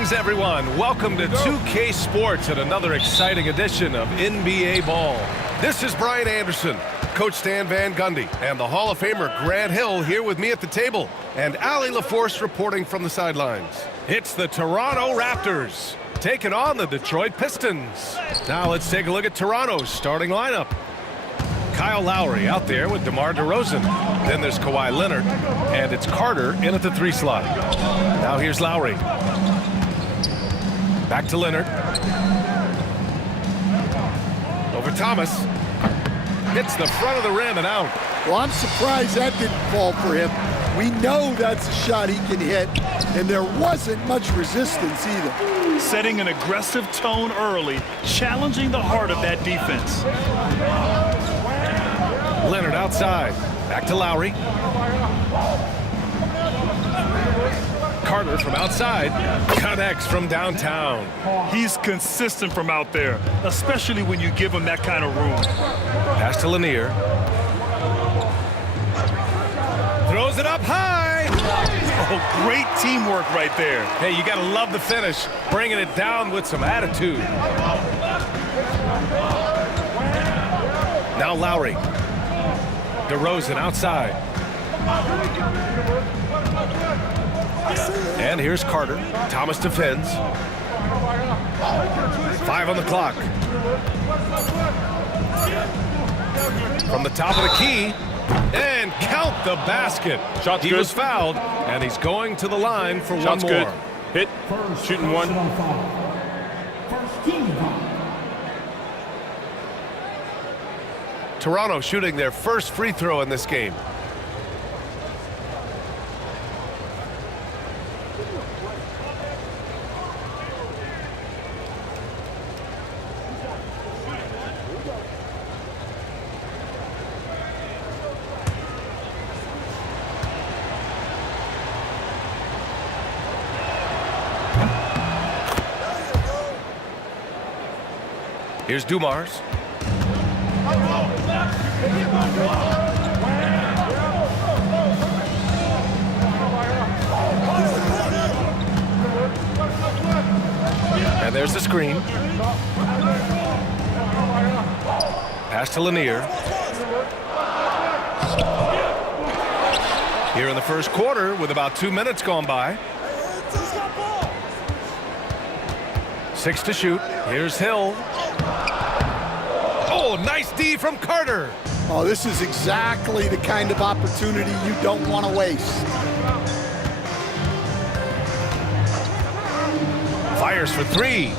Greetings, everyone. Welcome to 2K Sports and another exciting edition of NBA Ball. This is Brian Anderson, Coach Stan Van Gundy, and the Hall of Famer Grant Hill here with me at the table, and Allie LaForce reporting from the sidelines. It's the Toronto Raptors taking on the Detroit Pistons. Now let's take a look at Toronto's starting lineup. Kyle Lowry out there with DeMar DeRozan. Then there's Kawhi Leonard, and it's Carter in at the 3 slot. Now here's Lowry. Back to Leonard. Over Thomas. Hits the front of the rim and out. Well, I'm surprised that didn't fall for him. We know that's a shot he can hit, and there wasn't much resistance either. Setting an aggressive tone early, challenging the heart of that defense. Leonard outside. Back to Lowry. Carter from outside. Connects from downtown. He's consistent from out there, especially when you give him that kind of room. Pass to Lanier. Throws it up high. Oh, great teamwork right there. Hey, you got to love the finish. Bringing it down with some attitude. Now Lowry. DeRozan outside. And here's Carter. Thomas defends. 5 on the clock. From the top of the key. And count the basket. Shot's he good. was fouled, and he's going to the line for Shot's one more. good. Hit. Shooting one. Toronto shooting their first free throw in this game. Here's Dumars. And there's the screen. Pass to Lanier. Here in the first quarter with about 2 minutes gone by. 6 to shoot. Here's Hill. Oh, nice D from Carter. Oh, this is exactly the kind of opportunity you don't want to waste. Fires for 3.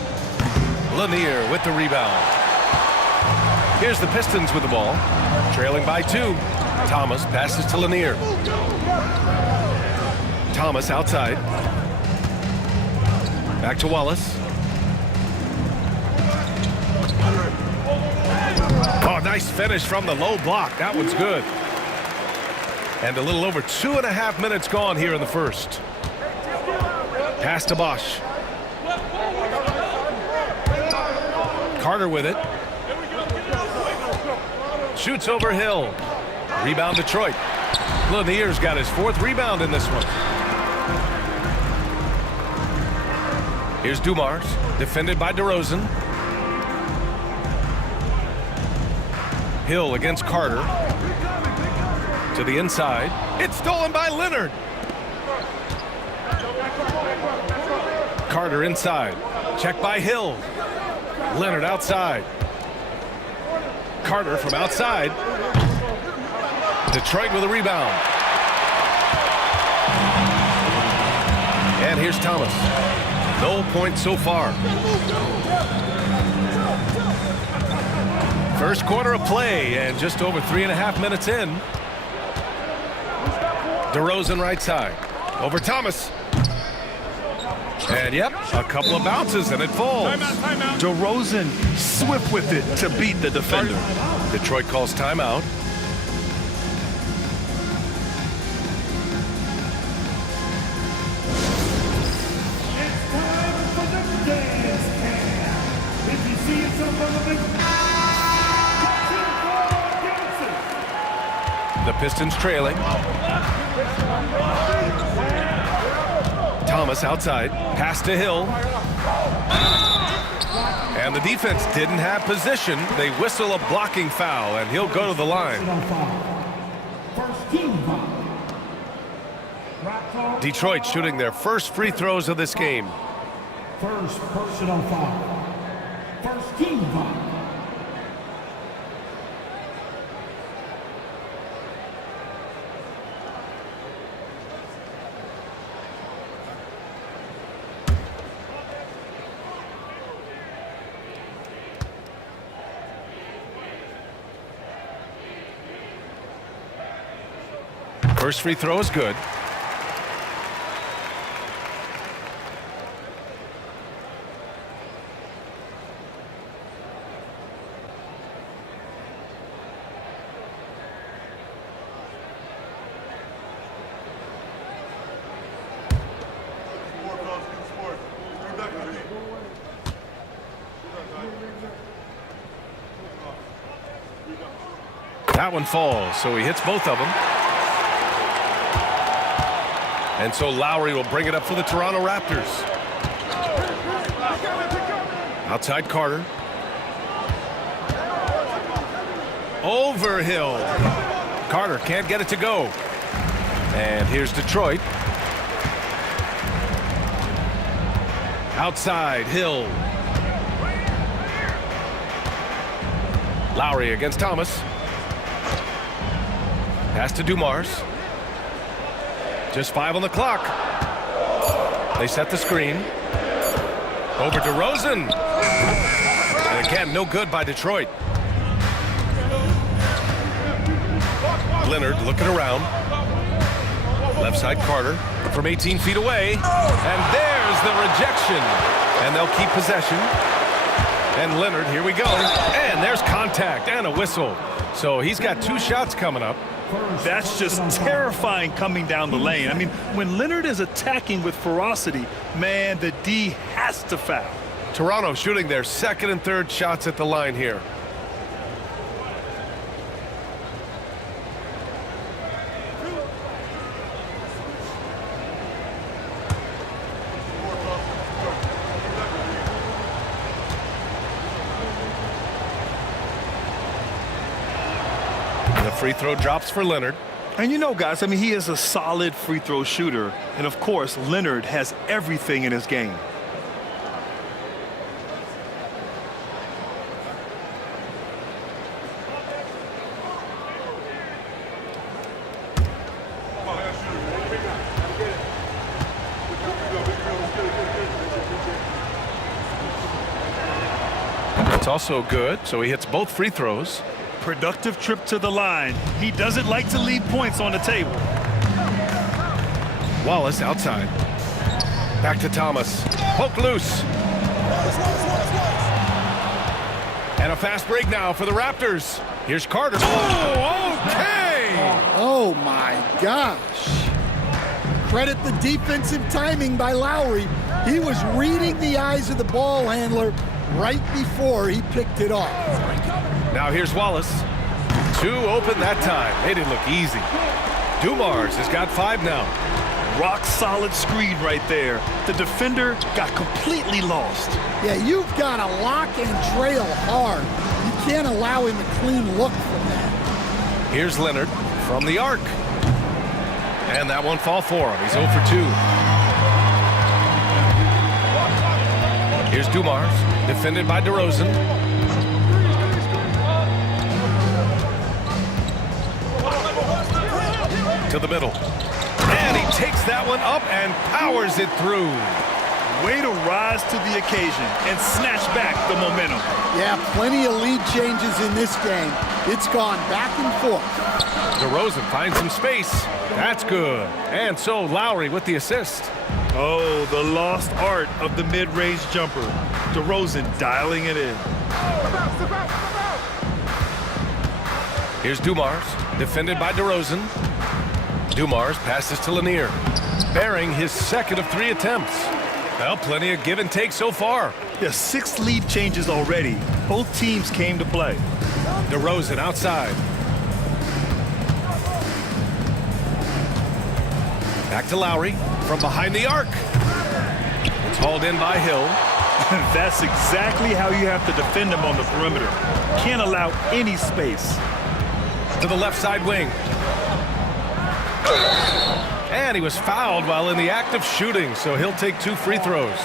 Lanier with the rebound. Here's the Pistons with the ball. Trailing by 2. Thomas passes to Lanier. Thomas outside. Back to Wallace. Oh, nice finish from the low block. That one's good. And a little over 2.5 minutes gone here in the first. Pass to Bosch. Carter with it. Shoots over Hill. Rebound Detroit. Lanier's got his 4th rebound in this one. Here's Dumars, defended by DeRozan. Hill against Carter. To the inside. It's stolen by Leonard. Carter inside. Check by Hill. Leonard outside. Carter from outside. Detroit with a rebound. And here's Thomas. No points so far. First quarter of play and just over 3.5 minutes in. DeRozan right side. Over Thomas. And yep, a couple of bounces and it falls. Timeout. DeRozan swift with it to beat the defender. Detroit calls timeout. The Pistons trailing. Thomas Thomas outside. Pass to Hill. And the defense didn't have position. They whistle a blocking foul, and he'll go to the line. First team foul. Detroit shooting their first free throws of this game. First personal foul. First team foul. First free throw is good. That one falls, so he hits both of them. And so Lowry will bring it up for the Toronto Raptors. Outside Carter. Over Hill. Carter can't get it to go. And here's Detroit. Outside Hill. Lowry against Thomas. Pass to Dumars. Just 5 on the clock. They set the screen. Over to Rosen. And again, no good by Detroit. Leonard looking around. Left side Carter from 18 feet away. And there's the rejection. And they'll keep possession. And Leonard, here we go. And there's contact and a whistle. So he's got 2 shots coming up. That's just terrifying coming down the lane. I mean, when Leonard is attacking with ferocity, man, the D has to foul. Toronto shooting their second and third shots at the line here. Free throw drops for Leonard. And you know, guys, I mean, he is a solid free throw shooter. And, of course, Leonard has everything in his game. That's also good, so he hits both free throws. Productive trip to the line. He doesn't like to leave points on the table. Wallace outside. Back to Thomas. Poke loose. And a fast break now for the Raptors. Here's Carter. Oh, okay! Oh, my gosh. Credit the defensive timing by Lowry. He was reading the eyes of the ball handler right before he picked it off. Now here's Wallace. 2 open that time. They didn't look easy. Dumars has got 5 now. Rock solid screen right there. The defender got completely lost. Yeah, you've got to lock and trail hard. You can't allow him a clean look from that. Here's Leonard from the arc. And that won't fall for him. He's 0 for 2. Here's Dumars, defended by DeRozan. To the middle. And he takes that one up and powers it through. Way to rise to the occasion and snatch back the momentum. Yeah, plenty of lead changes in this game. It's gone back and forth. DeRozan finds some space. That's good. And so Lowry with the assist. Oh, the lost art of the mid-range jumper. DeRozan dialing it in. Here's Dumars, defended by DeRozan. Dumars passes to Lanier, bearing his second of 3 attempts. Well, plenty of give and take so far. Yeah, 6 lead changes already. Both teams came to play. DeRozan outside. Back to Lowry from behind the arc. Hauled in by Hill. That's exactly how you have to defend him on the perimeter. Can't allow any space. To the left side wing. And he was fouled while in the act of shooting, so he'll take 2 free throws.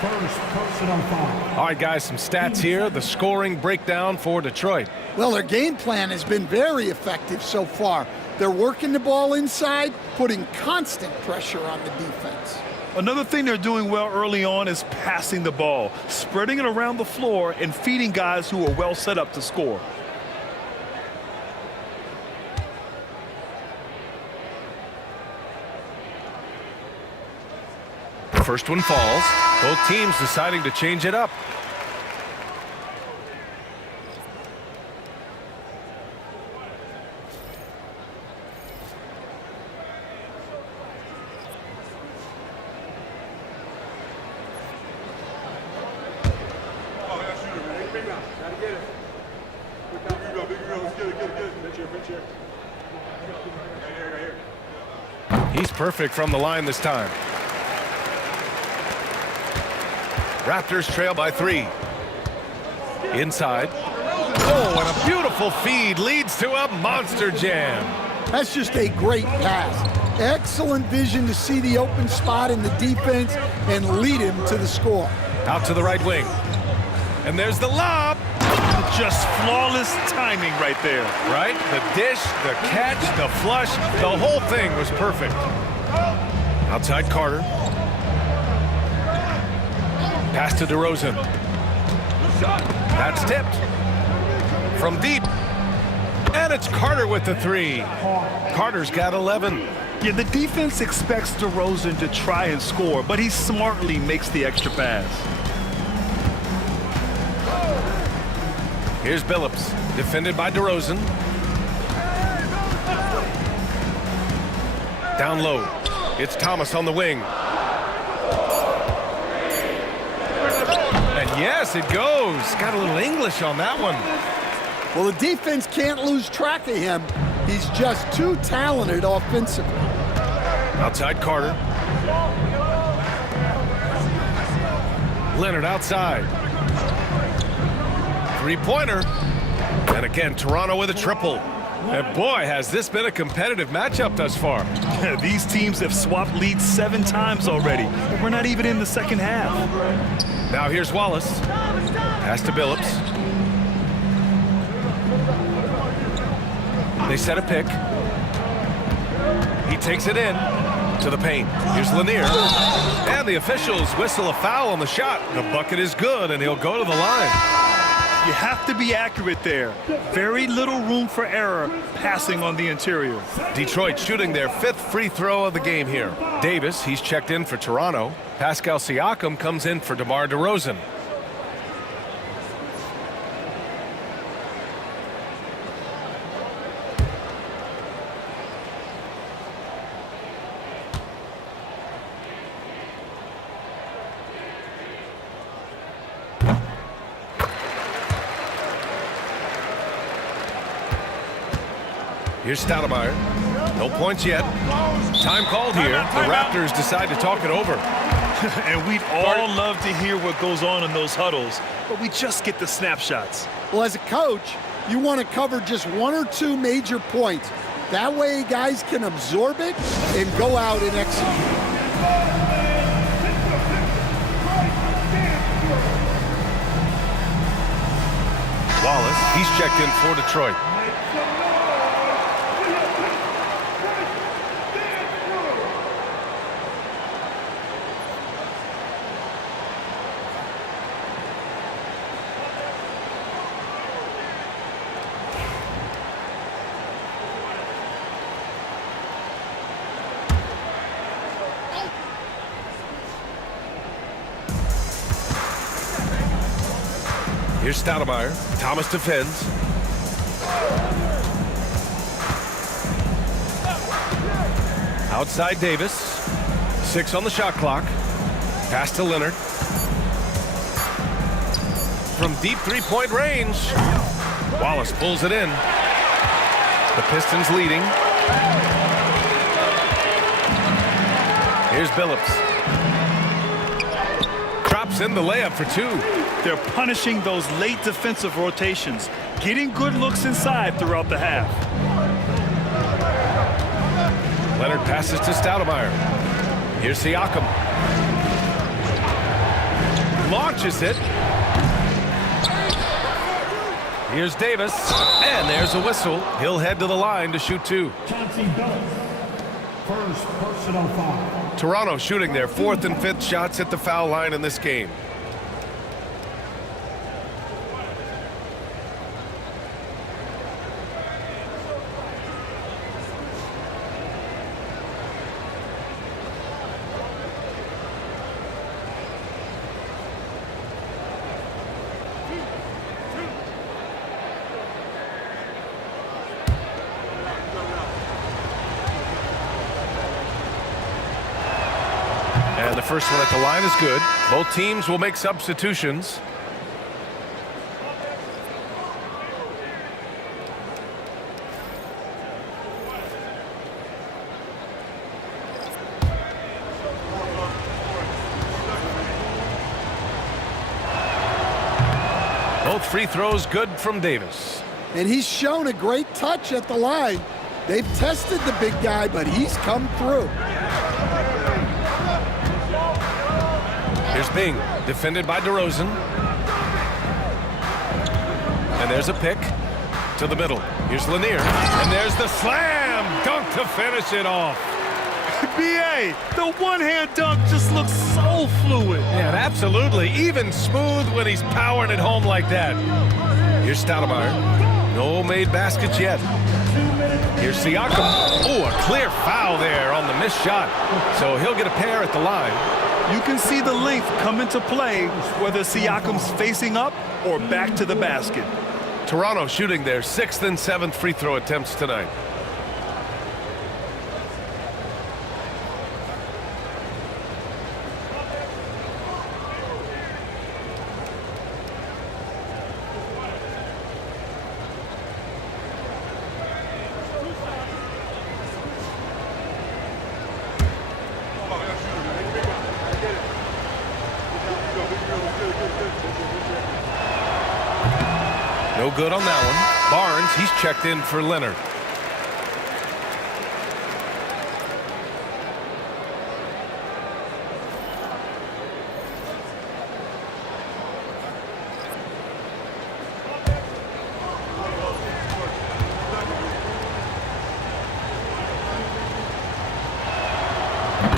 First personal foul. All right, guys, some stats here. The scoring breakdown for Detroit. Well, their game plan has been very effective so far. They're working the ball inside, putting constant pressure on the defense. Another thing they're doing well early on is passing the ball, spreading it around the floor and feeding guys who are well set up to score. First one falls. Both teams deciding to change it up. He's perfect from the line this time. Raptors trail by 3. Inside. Oh, and a beautiful feed leads to a monster jam. That's just a great pass. Excellent vision to see the open spot in the defense and lead him to the score. Out to the right wing. And there's the lob. Just flawless timing right there. Right? The dish, the catch, the flush, the whole thing was perfect. Outside Carter. Pass to DeRozan. That's tipped. From deep. And it's Carter with the 3. Carter's got 11. Yeah, the defense expects DeRozan to try and score, but he smartly makes the extra pass. Here's Billups, defended by DeRozan. Down low. It's Thomas on the wing. And yes, it goes. Got a little English on that one. Well, the defense can't lose track of him. He's just too talented offensively. Outside Carter. Leonard outside. Three-pointer. And again, Toronto with a triple. And boy, has this been a competitive matchup thus far. These teams have swapped leads 7 times already. And we're not even in the second half. Now here's Wallace. Pass to Billups. They set a pick. He takes it in to the paint. Here's Lanier. And the officials whistle a foul on the shot. The bucket is good, and he'll go to the line. You have to be accurate there. Very little room for error passing on the interior. Detroit shooting their 5th free throw of the game here. Davis, he's checked in for Toronto. Pascal Siakam comes in for DeMar DeRozan. Here's Stoudemire. No points yet. Time called here. The Raptors decide to talk it over. And we'd all love to hear what goes on in those huddles, but we just get the snapshots. Well, as a coach, you want to cover just 1 or 2 major points. That way guys can absorb it and go out and execute. Wallace, he's checked in for Detroit. Here's Stoudemire. Thomas defends. Outside Davis. 6 on the shot clock. Pass to Leonard. From deep 3-point range. Wallace pulls it in. The Pistons leading. Here's Billups. Knocks in the layup for two. They're punishing those late defensive rotations, getting good looks inside throughout the half. Leonard passes to Stoudemire. Here's Siakam. Launches it. Here's Davis. And there's a whistle. He'll head to the line to shoot two. Chauncey Billups. First personal foul. Toronto shooting their fourth and fifth shots at the foul line in this game. And the first one at the line is good. Both teams will make substitutions. Both free throws good from Davis. And he's shown a great touch at the line. They've tested the big guy, but he's come through. Here's Bing, defended by DeRozan. And there's a pick to the middle. Here's Lanier. And there's the slam dunk to finish it off. B.A., the one-hand dunk just looks so fluid. Yeah, absolutely. Even smooth when he's powering it home like that. Here's Stoudemire. No made baskets yet. Here's Siakam. Oh, a clear foul there on the missed shot. So he'll get a pair at the line. You can see the length come into play whether Siakam's facing up or back to the basket. Toronto shooting their sixth and seventh free throw attempts tonight. No good on that one. Barnes, he's checked in for Leonard.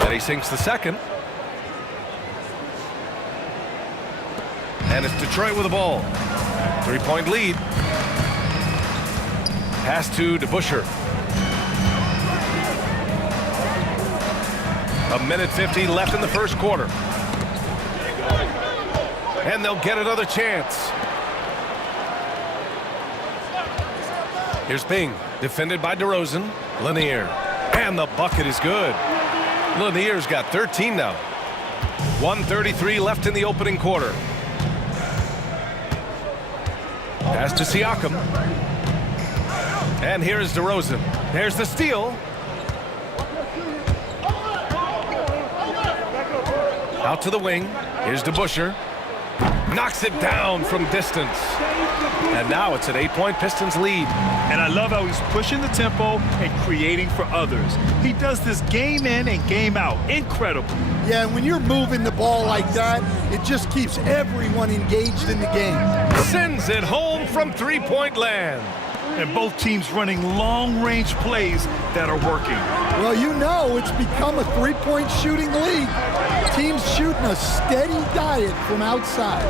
And he sinks the second. And it's Detroit with the ball. 3-point lead. Pass to DeBusschere. 1:50 left in the first quarter. And they'll get another chance. Here's Bing, defended by DeRozan. Lanier. And the bucket is good. Lanier's got 13 now. 1:33 left in the opening quarter. Pass to Siakam. And here is DeRozan. There's the steal. Out to the wing. Here's DeBusschere. Knocks it down from distance. And now it's an 8-point Pistons lead. And I love how he's pushing the tempo and creating for others. He does this game in and game out. Incredible. Yeah, and when you're moving the ball like that, it just keeps everyone engaged in the game. Sends it home from three-point land. And both teams running long-range plays that are working. Well, you know it's become a three-point shooting league. Teams shooting a steady diet from outside.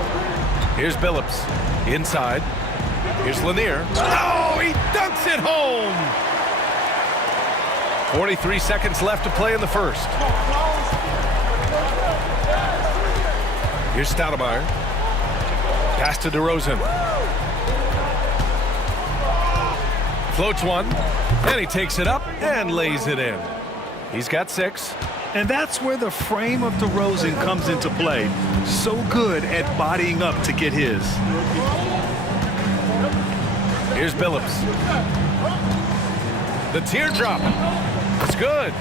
Here's Billups. Inside. Here's Lanier. Oh, he dunks it home! 43 seconds left to play in the first. Here's Stoudemire. Pass to DeRozan. Floats one, and he takes it up and lays it in. He's got 6. And that's where the frame of DeRozan comes into play. So good at bodying up to get his. Here's Billups. The teardrop. It's good.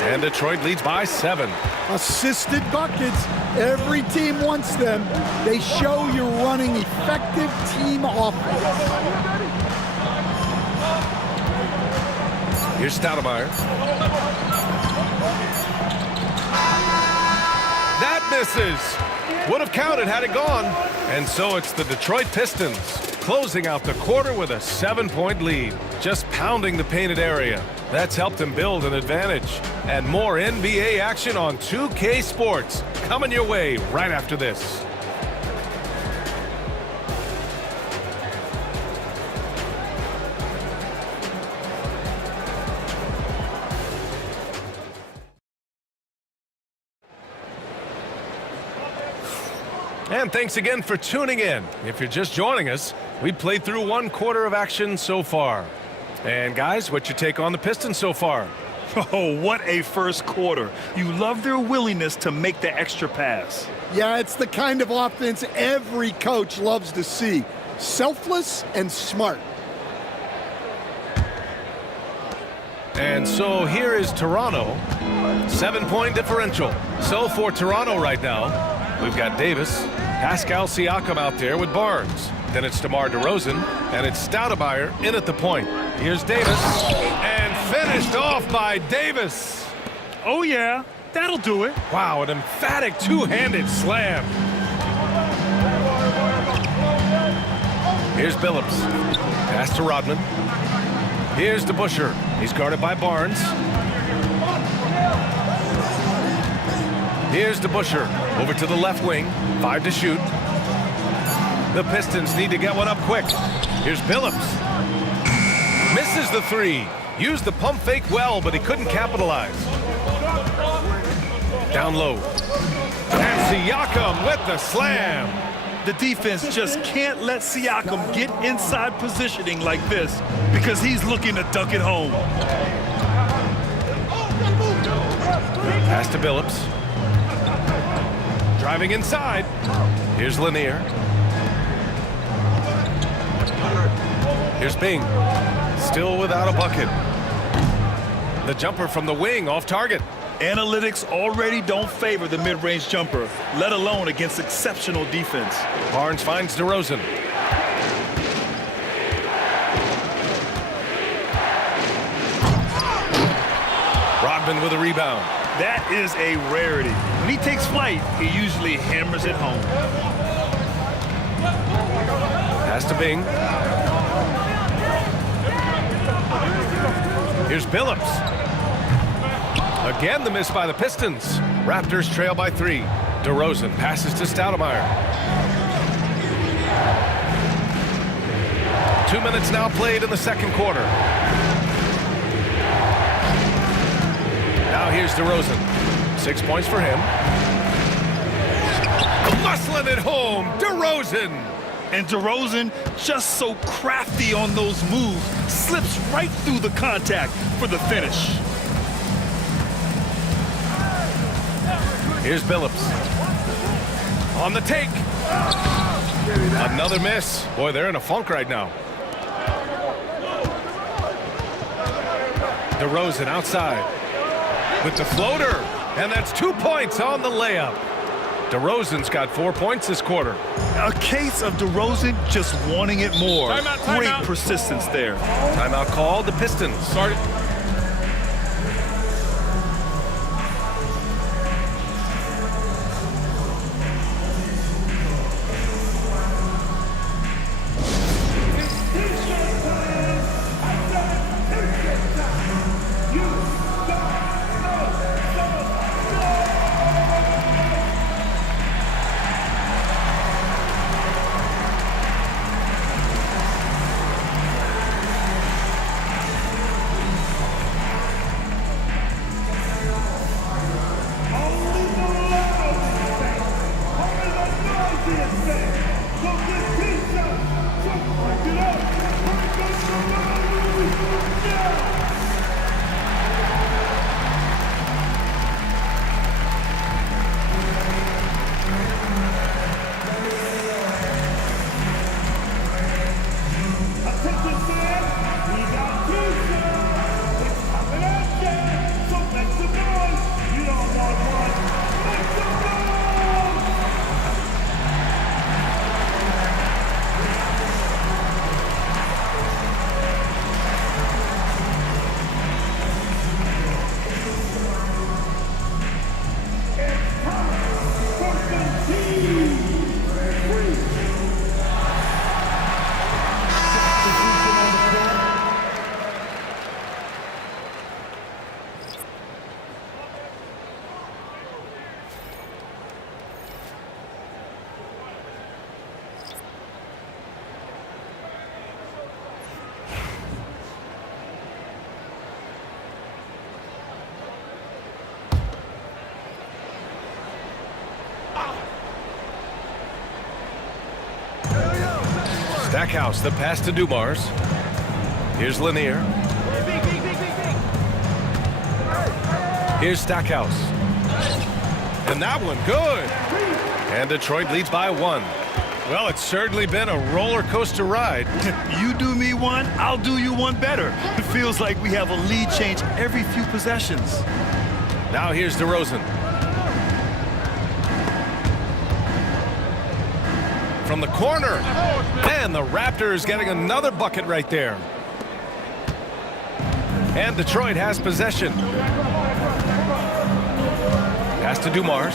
And Detroit leads by 7. Assisted buckets. Every team wants them. They show you're running effective team offense. Here's Stoudemire. That misses. Would have counted had it gone. And so it's the Detroit Pistons closing out the quarter with a 7-point lead. Just pounding the painted area. That's helped them build an advantage. And more NBA action on 2K Sports coming your way right after this. And thanks again for tuning in. If you're just joining us, we played through 1 quarter of action so far. And guys, what's your take on the Pistons so far? Oh, what a first quarter. You love their willingness to make the extra pass. Yeah, it's the kind of offense every coach loves to see. Selfless and smart. And so here is Toronto. 7-point differential. So for Toronto right now, we've got Davis, Pascal Siakam out there with Barnes. Then it's DeMar DeRozan, and it's Stoudemire in at the point. Here's Davis, and finished off by Davis. Oh, yeah, that'll do it. Wow, an emphatic two-handed slam. Here's Billups. Pass to Rodman. Here's DeBusschere. He's guarded by Barnes. Here's DeBusschere. Over to the left wing. 5 to shoot. The Pistons need to get one up quick. Here's Billups. Misses the 3. Used the pump fake well, but he couldn't capitalize. Down low. And Siakam with the slam. The defense just can't let Siakam get inside positioning like this because he's looking to dunk it home. Pass to Billups. Driving inside. Here's Lanier. Here's Bing. Still without a bucket. The jumper from the wing off target. Analytics already don't favor the mid-range jumper, let alone against exceptional defense. Barnes finds DeRozan. Rodman with a rebound. That is a rarity. When he takes flight, he usually hammers it home. Pass to Bing. Here's Billups. Again, the miss by the Pistons. Raptors trail by 3. DeRozan passes to Stoudemire. 2 minutes now played in the second quarter. Now here's DeRozan. 6 points for him. Muscling it home. DeRozan. And DeRozan, just so crafty on those moves, slips right through the contact for the finish. Here's Billups. On the take. Another miss. Boy, they're in a funk right now. DeRozan outside with the floater. And that's 2 points on the layup. DeRozan's got 4 points this quarter. A case of DeRozan just wanting it more. Timeout. Great persistence there. Timeout called. The Pistons. Started. Stackhouse, the pass to Dumars. Here's Lanier. Here's Stackhouse. And that one, good. And Detroit leads by 1. Well, it's certainly been a roller coaster ride. You do me one, I'll do you one better. It feels like we have a lead change every few possessions. Now here's DeRozan. From the corner. And the Raptors getting another bucket right there. And Detroit has possession. Pass to Dumars.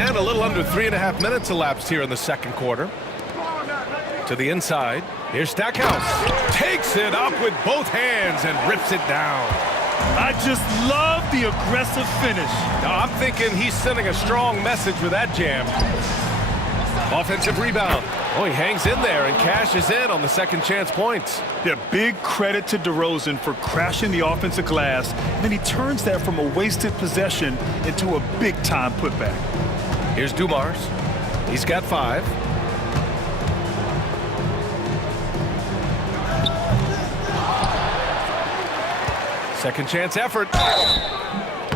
And a little under 3.5 minutes elapsed here in the second quarter. To the inside. Here's Stackhouse. Takes it up with both hands and rips it down. I just love the aggressive finish. Now, I'm thinking he's sending a strong message with that jam. Offensive rebound. Oh, he hangs in there and cashes in on the second chance points. Yeah, big credit to DeRozan for crashing the offensive glass. And then he turns that from a wasted possession into a big-time putback. Here's Dumars. He's got 5. Second chance effort.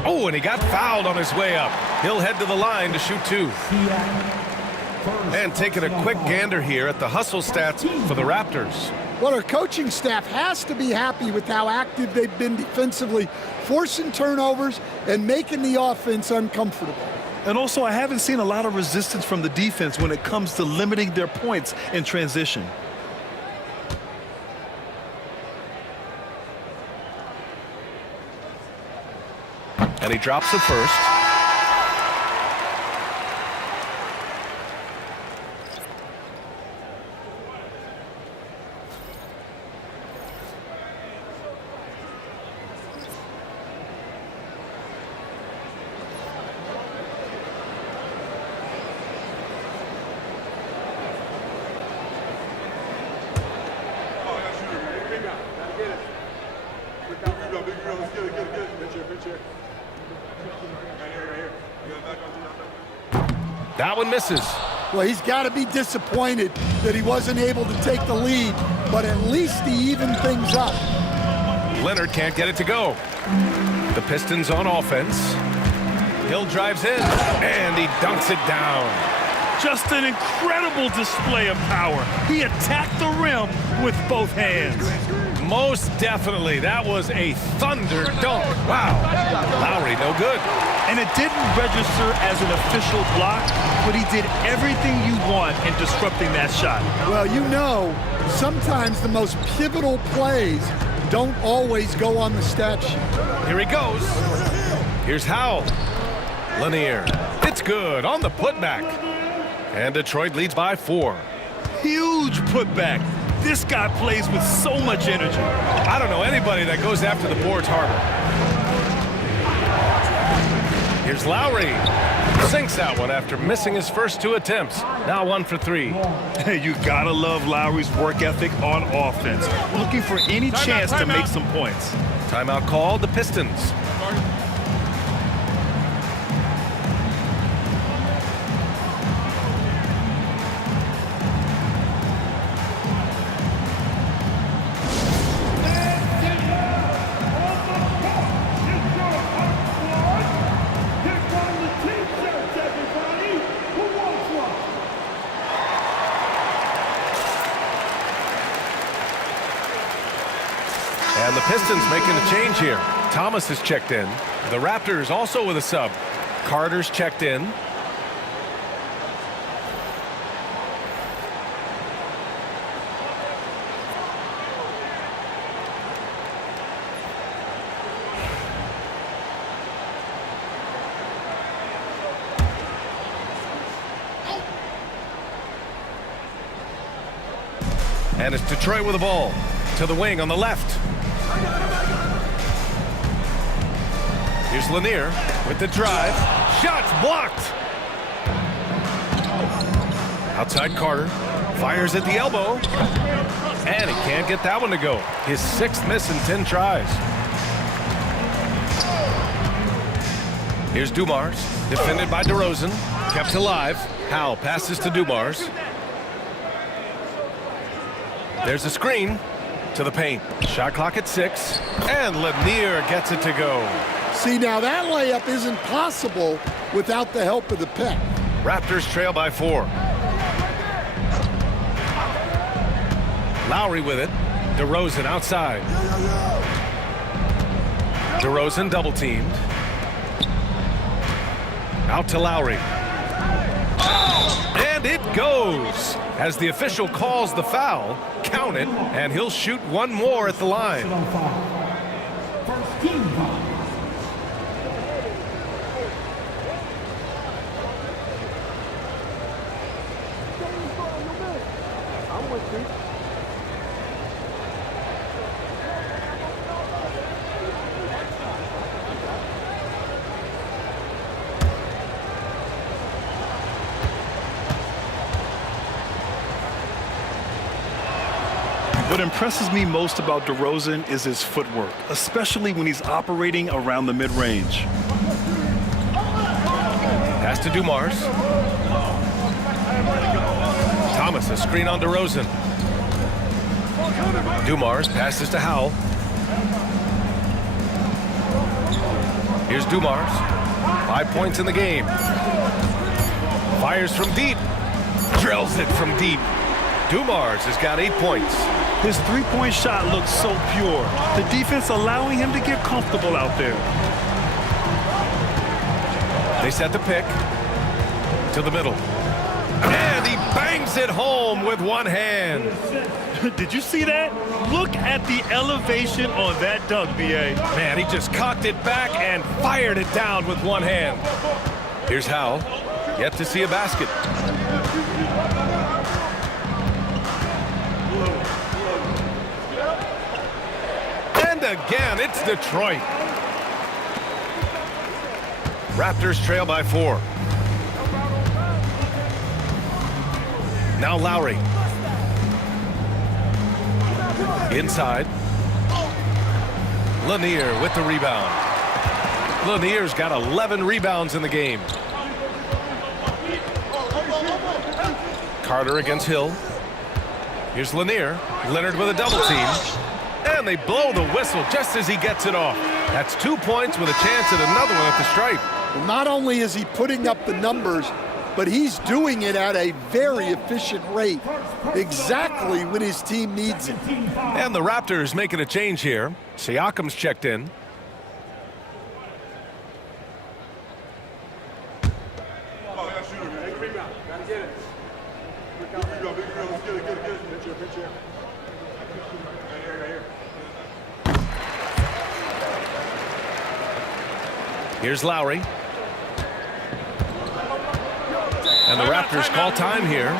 Oh, and he got fouled on his way up. He'll head to the line to shoot 2. And taking a quick gander here at the hustle stats for the Raptors. Well, our coaching staff has to be happy with how active they've been defensively, forcing turnovers and making the offense uncomfortable. And also, I haven't seen a lot of resistance from the defense when it comes to limiting their points in transition. And he drops the first. That one misses. Well, he's got to be disappointed that he wasn't able to take the lead, but at least he evened things up. Leonard can't get it to go. The Pistons on offense. Hill drives in, and he dunks it down. Just an incredible display of power. He attacked the rim with both hands. Most definitely. That was a thunder dunk. Wow. Lowry, no good. And it didn't register as an official block, but he did everything you want in disrupting that shot. Well, you know, sometimes the most pivotal plays don't always go on the stat sheet. Here he goes. Here's Howell. Lanier. It's good on the putback. And Detroit leads by 4. Huge putback. This guy plays with so much energy. I don't know anybody that goes after the boards harder. Here's Lowry. Sinks that one after missing his first 2 attempts. Now 1 for 3. You gotta love Lowry's work ethic on offense. Looking for any chance to make some points. Timeout called, the Pistons. And the Pistons making a change here. Thomas has checked in. The Raptors also with a sub. Carter's checked in. And it's Detroit with the ball. To the wing on the left. Here's Lanier with the drive. Shots blocked. Outside Carter. Fires at the elbow. And he can't get that one to go. His 6th miss in 10 tries. Here's Dumars. Defended by DeRozan. Kept alive. Howell passes to Dumars. There's a screen to the paint. Shot clock at 6. And Lanier gets it to go. See, now that layup isn't possible without the help of the pick. Raptors trail by 4. Lowry with it. DeRozan outside. DeRozan double teamed. Out to Lowry. And it goes. As the official calls the foul, count it, and he'll shoot one more at the line. Personal foul. First team foul. What impresses me most about DeRozan is his footwork, especially when he's operating around the mid-range. Pass to Dumars. Thomas, a screen on DeRozan. Dumars passes to Howell. Here's Dumars. 5 points in the game. Fires from deep. Drills it from deep. Dumars has got 8 points. His three-point shot looks so pure. The defense allowing him to get comfortable out there. They set the pick to the middle. And he bangs it home with one hand. Did you see that? Look at the elevation on that dunk, B.A. Man, he just cocked it back and fired it down with one hand. Here's Howell. Yet to see a basket. And again, it's Detroit. Raptors trail by 4. Now Lowry. Inside. Lanier with the rebound. Lanier's got 11 rebounds in the game. Carter against Hill. Here's Lanier. Leonard with a double team. And they blow the whistle just as he gets it off. That's 2 points with a chance at another one at the stripe. Well, not only is he putting up the numbers, but he's doing it at a very efficient rate, exactly when his team needs it. And the Raptors making a change here. Siakam's checked in. Here's Lowry. And the Raptors call time here.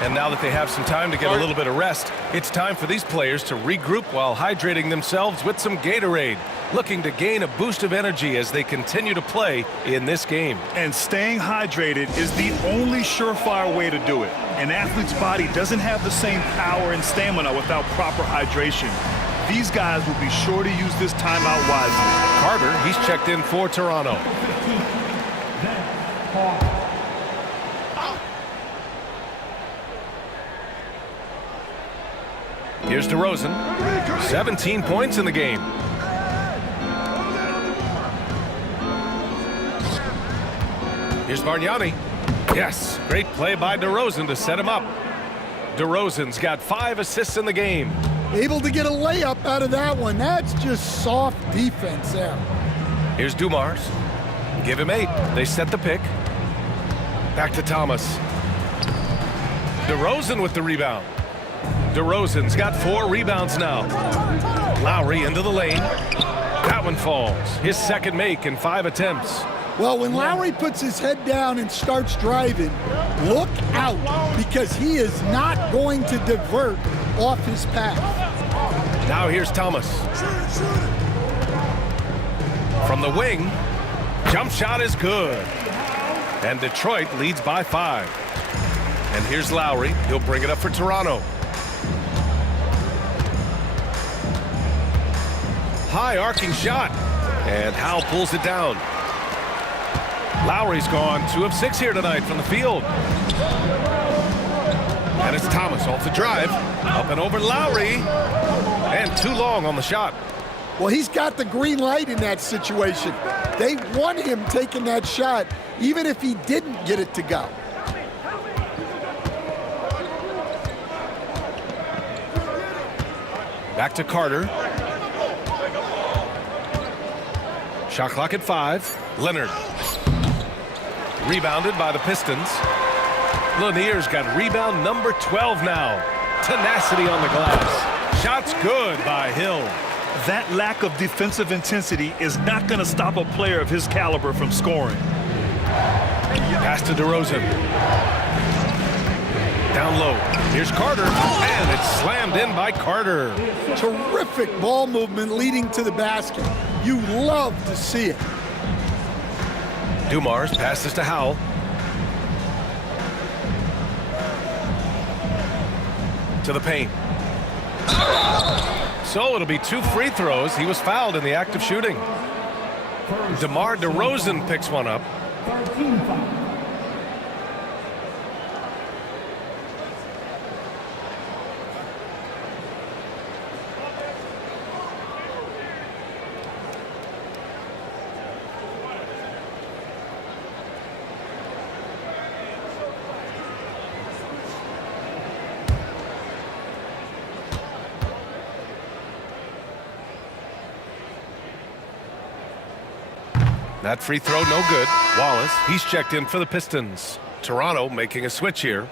And now that they have some time to get a little bit of rest, it's time for these players to regroup while hydrating themselves with some Gatorade, looking to gain a boost of energy as they continue to play in this game. And staying hydrated is the only surefire way to do it. An athlete's body doesn't have the same power and stamina without proper hydration. These guys will be sure to use this timeout wisely. Carter, he's checked in for Toronto. Here's DeRozan. 17 points in the game. Here's Bargnani. Yes, great play by DeRozan to set him up. DeRozan's got 5 assists in the game. Able to get a layup out of that one. That's just soft defense there. Here's Dumars. Give him 8. They set the pick. Back to Thomas. DeRozan with the rebound. DeRozan's got 4 rebounds now. Lowry into the lane. That one falls. His second make in 5 attempts. Well, when Lowry puts his head down and starts driving, look out, because he is not going to divert off his path. Now here's Thomas. From the wing, jump shot is good. And Detroit leads by 5. And here's Lowry. He'll bring it up for Toronto. High arcing shot. And Howell pulls it down. Lowry's gone 2 of 6 here tonight from the field. And it's Thomas off the drive. Up and over Lowry. And too long on the shot. Well, he's got the green light in that situation. They want him taking that shot, even if he didn't get it to go. Back to Carter. Shot clock at 5. Leonard. Rebounded by the Pistons. Lanier's got rebound number 12 now. Tenacity on the glass. Shot's good by Hill. That lack of defensive intensity is not going to stop a player of his caliber from scoring. Pass to DeRozan. Down low. Here's Carter. And it's slammed in by Carter. Terrific ball movement leading to the basket. You love to see it. Dumars passes to Howell. To the paint. So it'll be 2 free throws. He was fouled in the act of shooting. DeMar DeRozan picks one up. 13 foul. That free throw no good. Wallace, he's checked in for the Pistons. Toronto making a switch here.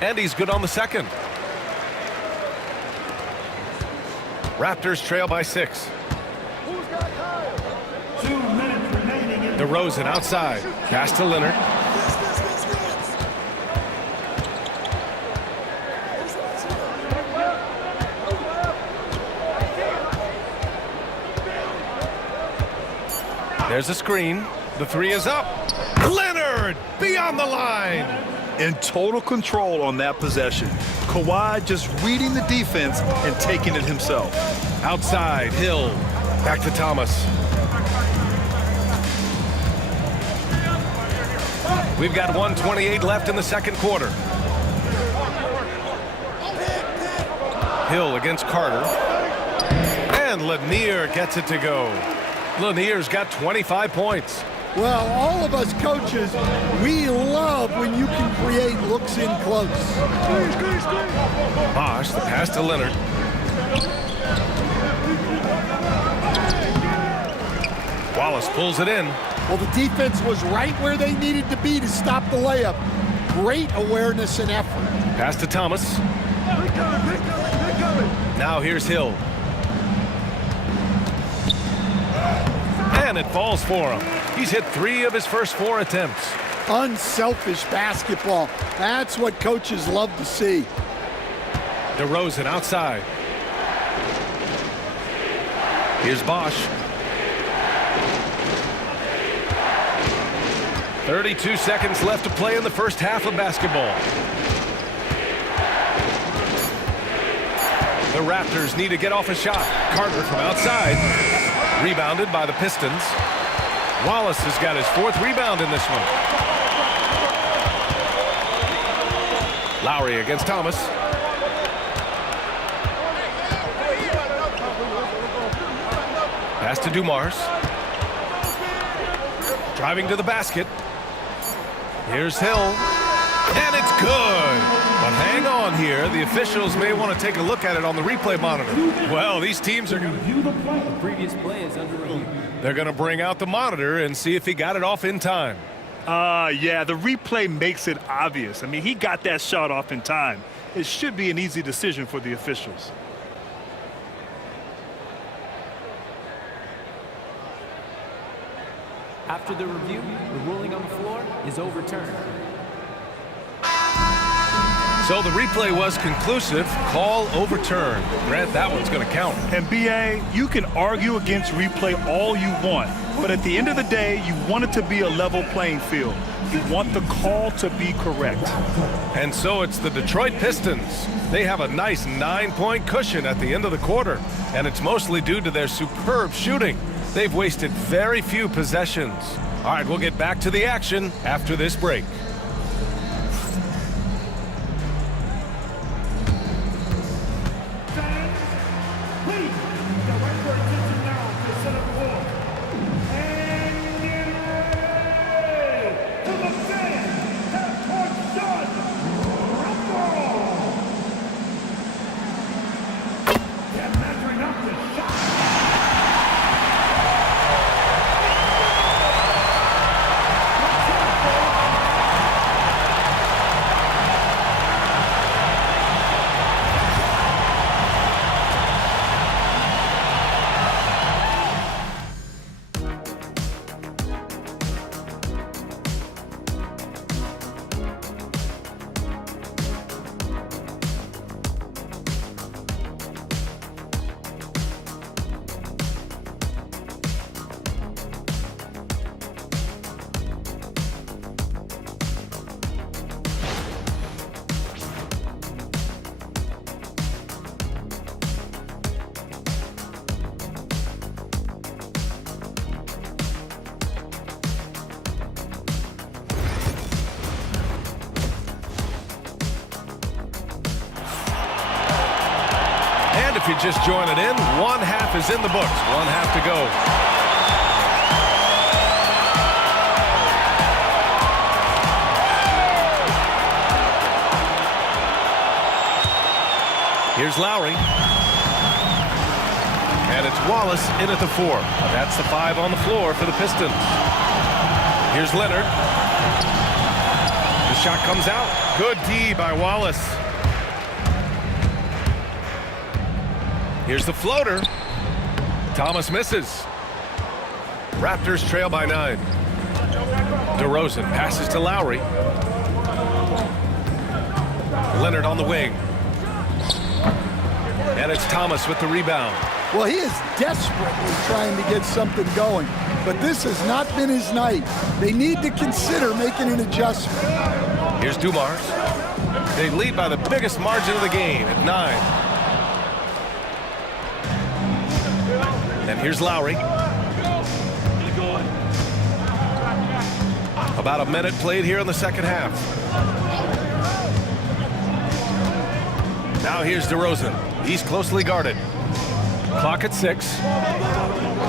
And he's good on the second. Raptors trail by 6. 2 minutes remaining in DeRozan outside. Pass to Leonard. There's a screen. The 3 is up. Leonard beyond the line. In total control on that possession. Kawhi just reading the defense and taking it himself. Outside, Hill. Back to Thomas. We've got 1:28 left in the second quarter. Hill against Carter. And Lanier gets it to go. Lanier's got 25 points. Well, all of us coaches, we love when you can create looks in close. Bosh, the pass to Leonard. Wallace pulls it in. Well, the defense was right where they needed to be to stop the layup. Great awareness and effort. Pass to Thomas. Now here's Hill. And it falls for him. He's hit 3 of his first 4 attempts. Unselfish basketball. That's what coaches love to see. DeRozan outside. Here's Bosh. 32 seconds left to play in the first half of basketball. The Raptors need to get off a shot. Carter from outside. Rebounded by the Pistons. Wallace has got his 4th rebound in this one. Lowry against Thomas. Pass to Dumars. Driving to the basket. Here's Hill. And it's good. But hang on here. The officials may want to take a look at it on the replay monitor. Well, these teams are going to review the play. The previous play is under review. They're going to bring out the monitor and see if he got it off in time. Yeah, the replay makes it obvious. I mean, he got that shot off in time. It should be an easy decision for the officials. After the review, the ruling on the floor is overturned. So the replay was conclusive. Call overturned. Grant, that one's going to count. And BA, you can argue against replay all you want, But at the end of the day, you want it to be a level playing field. You want the call to be correct. And so it's the Detroit Pistons. They have a nice 9-point cushion at the end of the quarter, and it's mostly due to their superb shooting. They've wasted very few possessions. All right, we'll get back to the action after this break. And if you're just joining in, one half is in the books. One half to go. Here's Lowry. And it's Wallace in at the 4. That's the 5 on the floor for the Pistons. Here's Leonard. The shot comes out. Good D by Wallace. Here's the floater. Thomas misses. Raptors trail by 9. DeRozan passes to Lowry. Leonard on the wing. And it's Thomas with the rebound. Well, he is desperately trying to get something going, but this has not been his night. They need to consider making an adjustment. Here's Dumars. They lead by the biggest margin of the game at 9. And here's Lowry. About a minute played here in the second half. Now here's DeRozan. He's closely guarded. Clock at 6.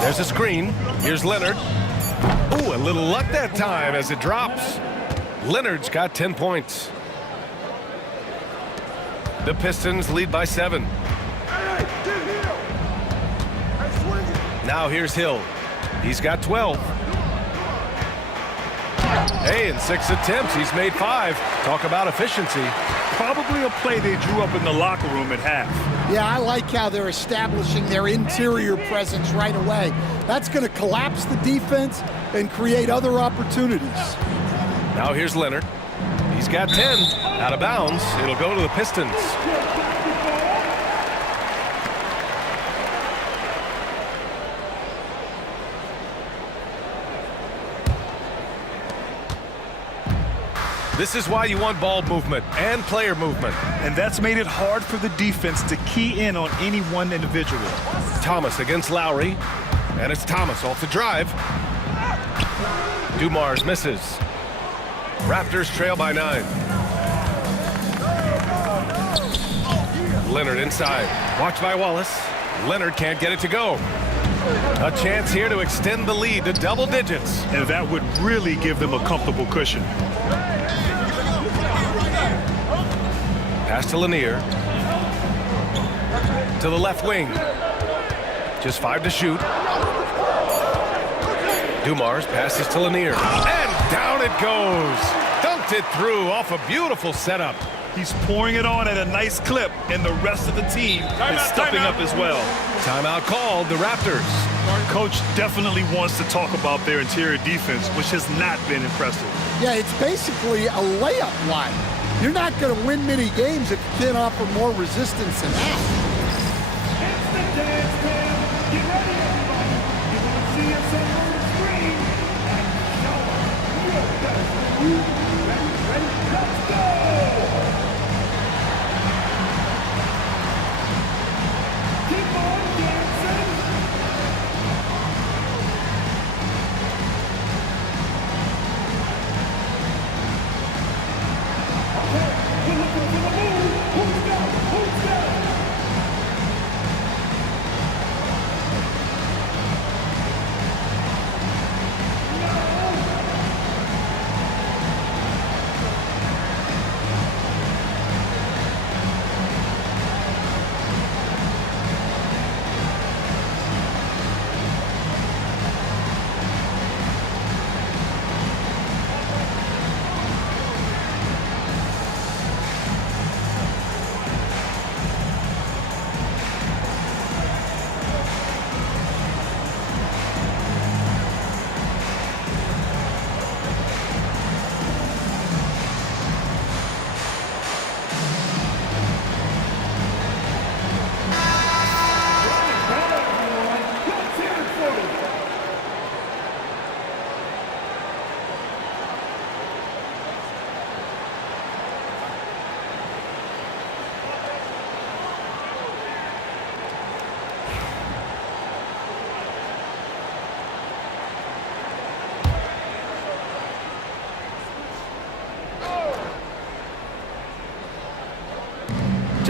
There's a screen. Here's Leonard. Ooh, a little luck that time as it drops. Leonard's got 10 points. The Pistons lead by 7. Now here's Hill. He's got 12. Hey, in 6 attempts, he's made 5. Talk about efficiency. Probably a play they drew up in the locker room at half. Yeah, I like how they're establishing their interior presence right away. That's going to collapse the defense and create other opportunities. Now here's Leonard. He's got 10. Out of bounds. It'll go to the Pistons. This is why you want ball movement and player movement. And that's made it hard for the defense to key in on any one individual. Thomas against Lowry. And it's Thomas off the drive. Dumars misses. Raptors trail by 9. Leonard inside. Watched by Wallace. Leonard can't get it to go. A chance here to extend the lead to double digits. And that would really give them a comfortable cushion. Pass to Lanier. To the left wing. Just 5 to shoot. Dumars passes to Lanier. And down it goes. Dunked it through off a beautiful setup. He's pouring it on at a nice clip, and the rest of the team is stepping up as well. Timeout called, the Raptors. Coach definitely wants to talk about their interior defense, which has not been impressive. Yeah, it's basically a layup line. You're not going to win many games if you can't offer more resistance than that. It's the dance band. Get ready, everybody. You want to see us on the screen?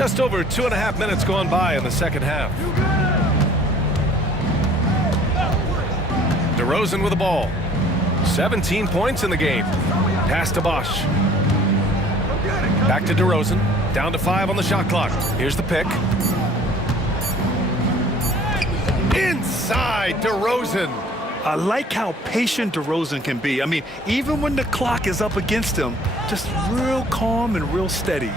Just over 2.5 minutes gone by in the second half. DeRozan with the ball. 17 points in the game. Pass to Bosch. Back to DeRozan. Down to 5 on the shot clock. Here's the pick. Inside DeRozan. I like how patient DeRozan can be. I mean, even when the clock is up against him, just real calm and real steady.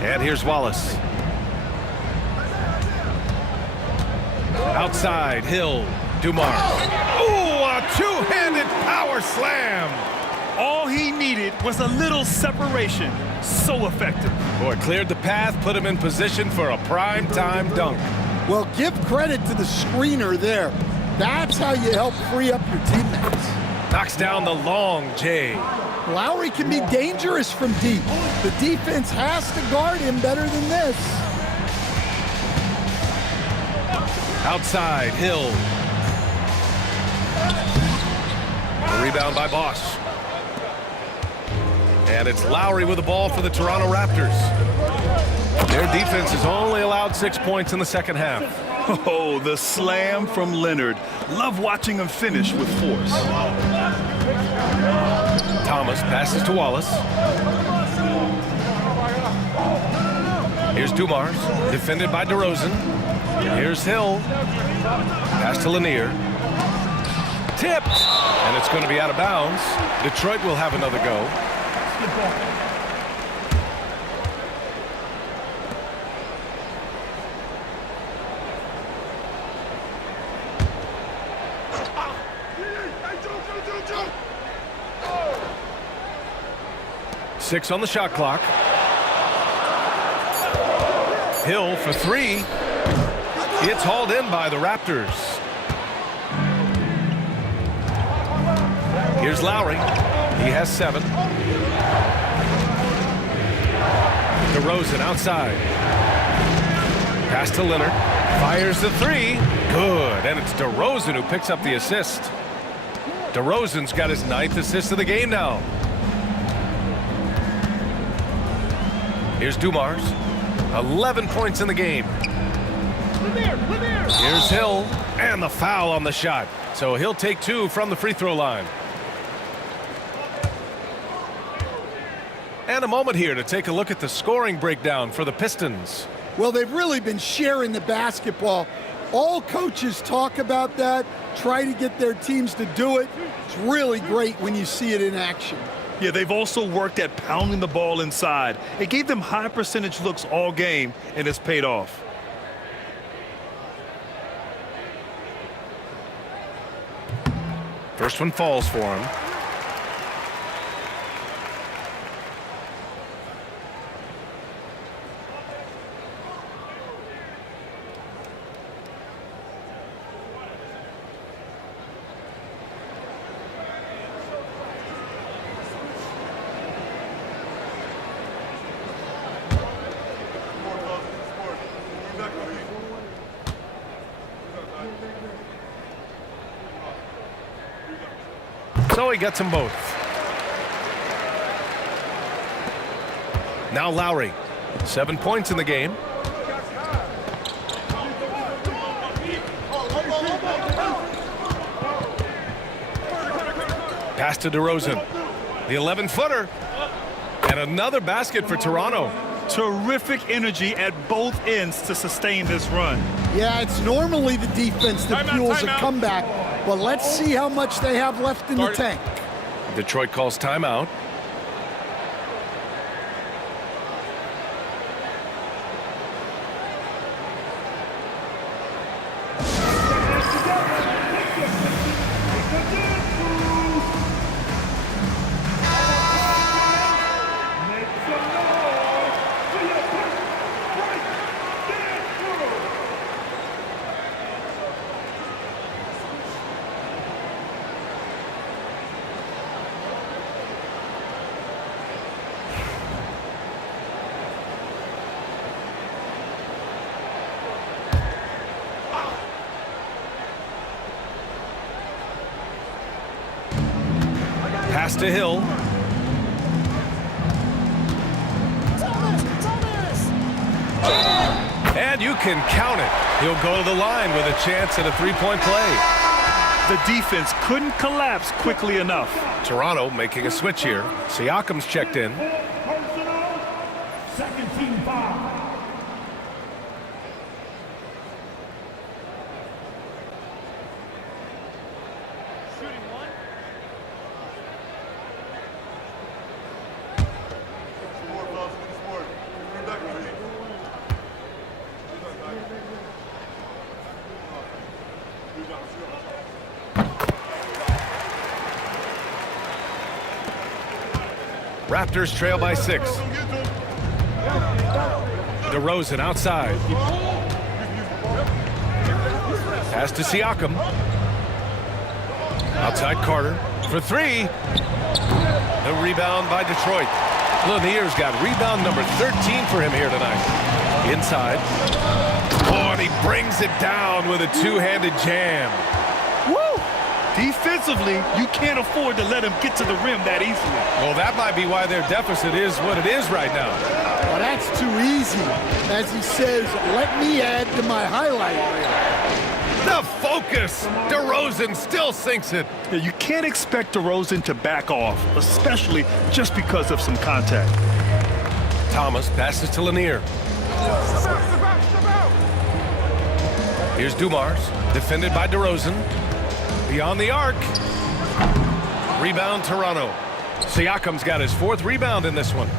And here's Wallace. Outside, Hill, Dumars. Ooh, a two-handed power slam. All he needed was a little separation. So effective. Boy, cleared the path, put him in position for a prime-time dunk. Well, give credit to the screener there. That's how you help free up your teammates. Knocks down the long J. Lowry can be dangerous from deep. The defense has to guard him better than this. Outside, Hill. A rebound by Bosch. And it's Lowry with the ball for the Toronto Raptors. Their defense has only allowed 6 points in the second half. Oh, the slam from Leonard. Love watching him finish with force. Thomas passes to Wallace. Here's Dumars, defended by DeRozan. Here's Hill. Pass to Lanier. Tipped, and it's going to be out of bounds. Detroit will have another go. Six on the shot clock. Hill for 3. It's hauled in by the Raptors. Here's Lowry. He has 7. DeRozan outside. Pass to Leonard. Fires the 3. Good. And it's DeRozan who picks up the assist. DeRozan's got his 9th assist of the game now. Here's Dumars. 11 points in the game. Here's Hill. And the foul on the shot. So he'll take 2 from the free throw line. And a moment here to take a look at the scoring breakdown for the Pistons. Well, they've really been sharing the basketball. All coaches talk about that, try to get their teams to do it. It's really great when you see it in action. Yeah, they've also worked at pounding the ball inside. It gave them high percentage looks all game, and it's paid off. First one falls for him. So he gets them both. Now Lowry, 7 points in the game. Pass to DeRozan. The 11-footer. And another basket for Toronto. Terrific energy at both ends to sustain this run. Yeah, it's normally the defense that fuels a comeback, but let's see how much they have left in the tank. Detroit calls timeout. Pass to Hill. And you can count it. He'll go to the line with a chance at a three-point play. The defense couldn't collapse quickly enough. Toronto making a switch here. Siakam's checked in. Personal, second team foul. Raptors trail by 6. DeRozan outside. Pass to Siakam. Outside Carter for 3. The rebound by Detroit. Lanier's got rebound number 13 for him here tonight. Inside. Oh, and he brings it down with a two-handed jam. Woo! Defensively, you can't afford to let him get to the rim that easily. Well, that might be why their deficit is what it is right now. Well, that's too easy. As he says, let me add to my highlight reel. The focus! DeRozan still sinks it. Yeah, you can't expect DeRozan to back off, especially just because of some contact. Thomas passes to Lanier. Here's Dumars, defended by DeRozan. Beyond the arc. Rebound Toronto. Siakam's got his 4th rebound in this one.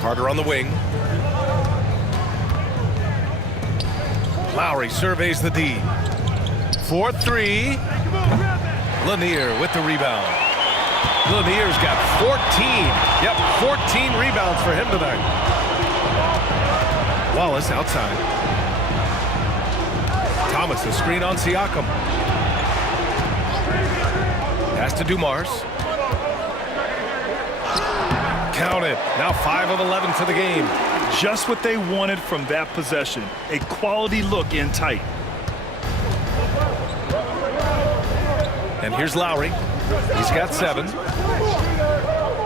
Carter on the wing. Lowry surveys the D. 4-3. Lanier with the rebound. Lanier's got 14. Yep, 14 rebounds for him tonight. Wallace outside. Thomas, a screen on Siakam. Pass to Dumars. Count it. Now 5 of 11 for the game. Just what they wanted from that possession. A quality look in tight. And here's Lowry. He's got 7.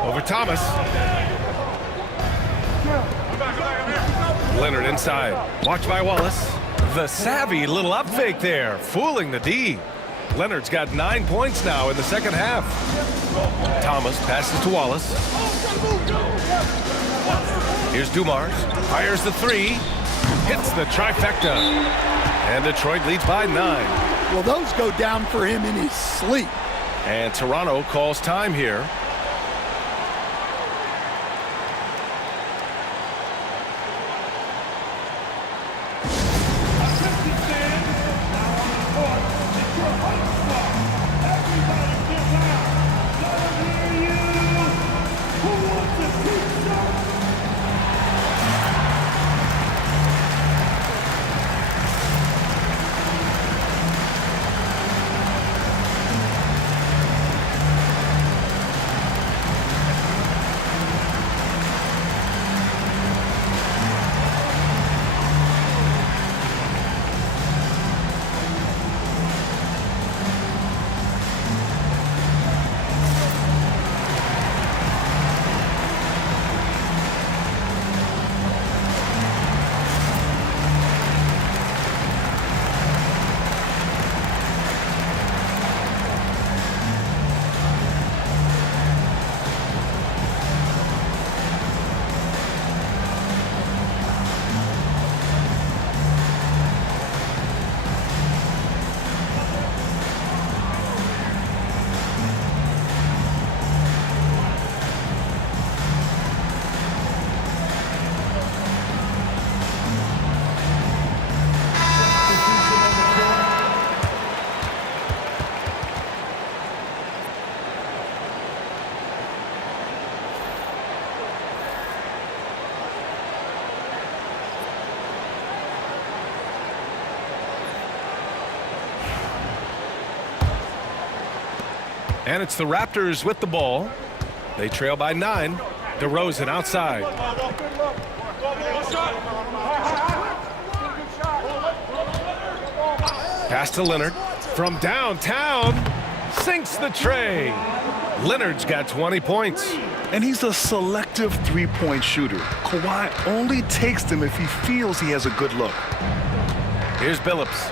Over Thomas. Leonard inside. Watched by Wallace. The savvy little up fake there, fooling the D. Leonard's got 9 points now in the second half. Thomas passes to Wallace. Here's Dumars. Fires the 3. Hits the trifecta. And Detroit leads by 9. Well, those go down for him in his sleep. And Toronto calls time here. And it's the Raptors with the ball. They trail by 9. DeRozan outside. Pass to Leonard. From downtown. Sinks the tray. Leonard's got 20 points. And he's a selective three-point shooter. Kawhi only takes them if he feels he has a good look. Here's Billups.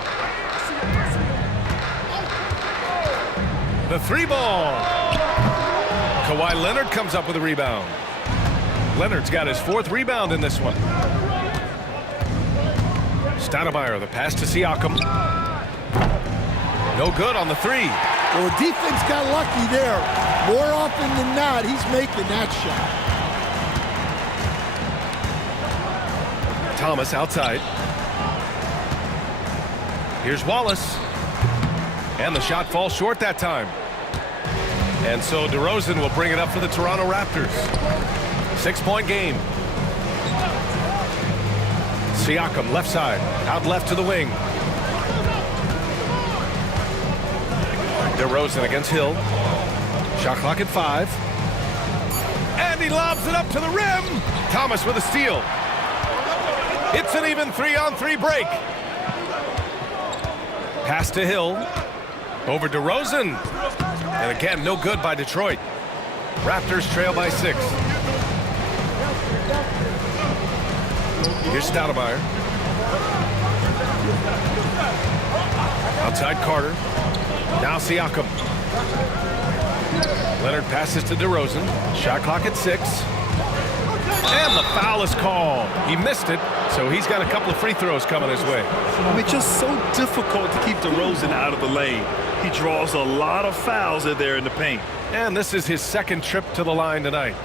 The three ball. Kawhi Leonard comes up with a rebound. Leonard's got his 4th rebound in this one. Stoudemire, the pass to Siakam. No good on the 3. Well, the defense got lucky there. More often than not, he's making that shot. Thomas outside. Here's Wallace. And the shot falls short that time. And so DeRozan will bring it up for the Toronto Raptors. 6-point game. Siakam left side. Out left to the wing. DeRozan against Hill. Shot clock at 5. And he lobs it up to the rim. Thomas with a steal. It's an even 3-on-3 break. Pass to Hill. Over DeRozan. And again, no good by Detroit. Raptors trail by 6. Here's Stoudemire. Outside Carter. Now Siakam. Leonard passes to DeRozan. Shot clock at 6. And the foul is called. He missed it, so he's got a couple of free throws coming his way. I mean, just so difficult to keep DeRozan out of the lane. He draws a lot of fouls in there in the paint. And this is his 2nd trip to the line tonight.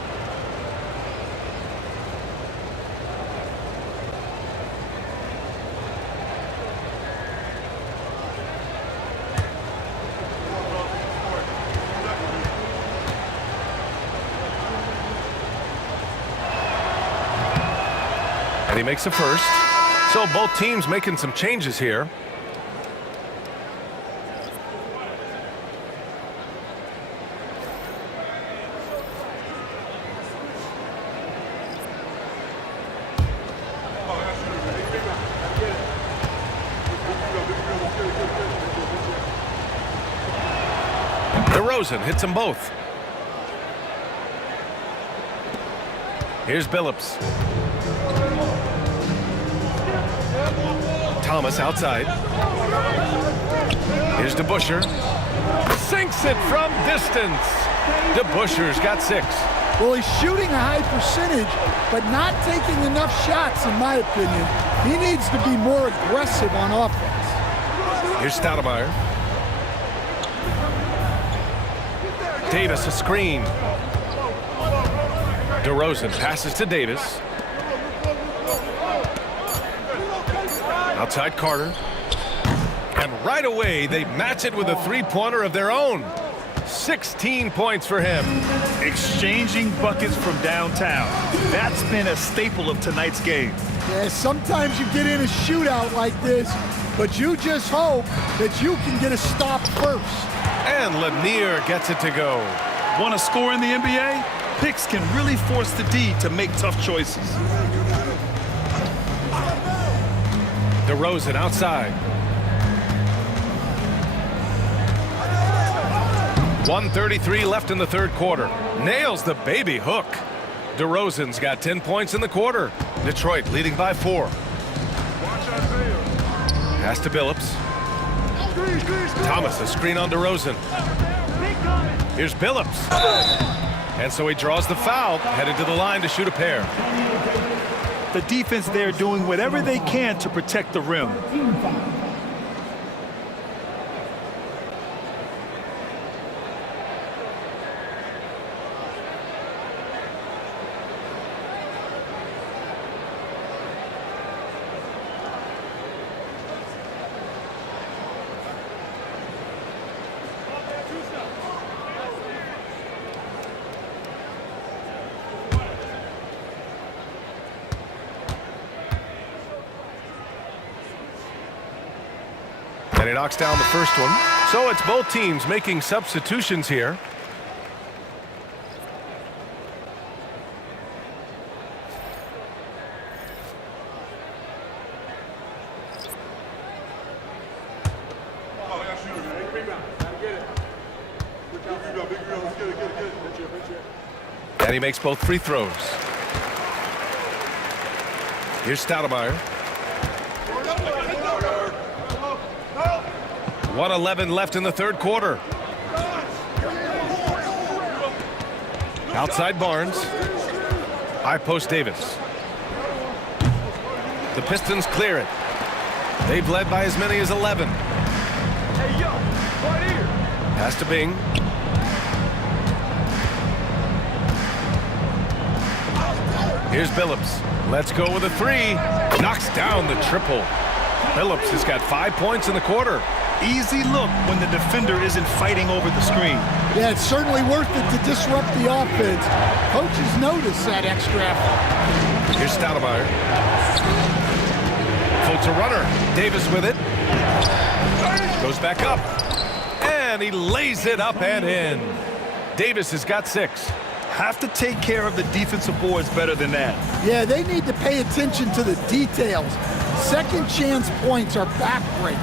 And he makes a first. So both teams making some changes here. DeRozan hits them both. Here's Billups. Thomas outside. Here's DeBusschere. Sinks it from distance. DeBusschere's got 6. Well, he's shooting a high percentage, but not taking enough shots, in my opinion. He needs to be more aggressive on offense. Here's Stoudemire. Davis a screen. DeRozan passes to Davis. Outside Carter. And right away, they match it with a three-pointer of their own. 16 points for him. Exchanging buckets from downtown. That's been a staple of tonight's game. Yeah, sometimes you get in a shootout like this, but you just hope that you can get a stop first. And Lanier gets it to go. Want to score in the NBA? Picks can really force the D to make tough choices. DeRozan outside. 1:33 left in the 3rd quarter. Nails the baby hook. DeRozan's got 10 points in the quarter. Detroit leading by 4. Pass to Billups. Thomas, a screen on DeRozan. Here's Billups. And so he draws the foul, headed to the line to shoot a pair. The defense there doing whatever they can to protect the rim. And he knocks down the first one. So it's both teams making substitutions here. And he makes both free throws. Here's Stoudemire. 1:11 left in the third quarter. Outside Barnes. High post Davis. The Pistons clear it. They've led by as many as 11. Hey, yo, right here. Pass to Bing. Here's Billups. Let's go with a three. Knocks down the triple. Billups has got 5 points in the quarter. Easy look when the defender isn't fighting over the screen. Yeah, it's certainly worth it to disrupt the offense. Coaches notice that extra effort. Here's Stoudemire. Floats a runner. Davis with it. Goes back up. And he lays it up and in. Davis has got 6. Have to take care of the defensive boards better than that. Yeah, they need to pay attention to the details. Second chance points are backbreakers.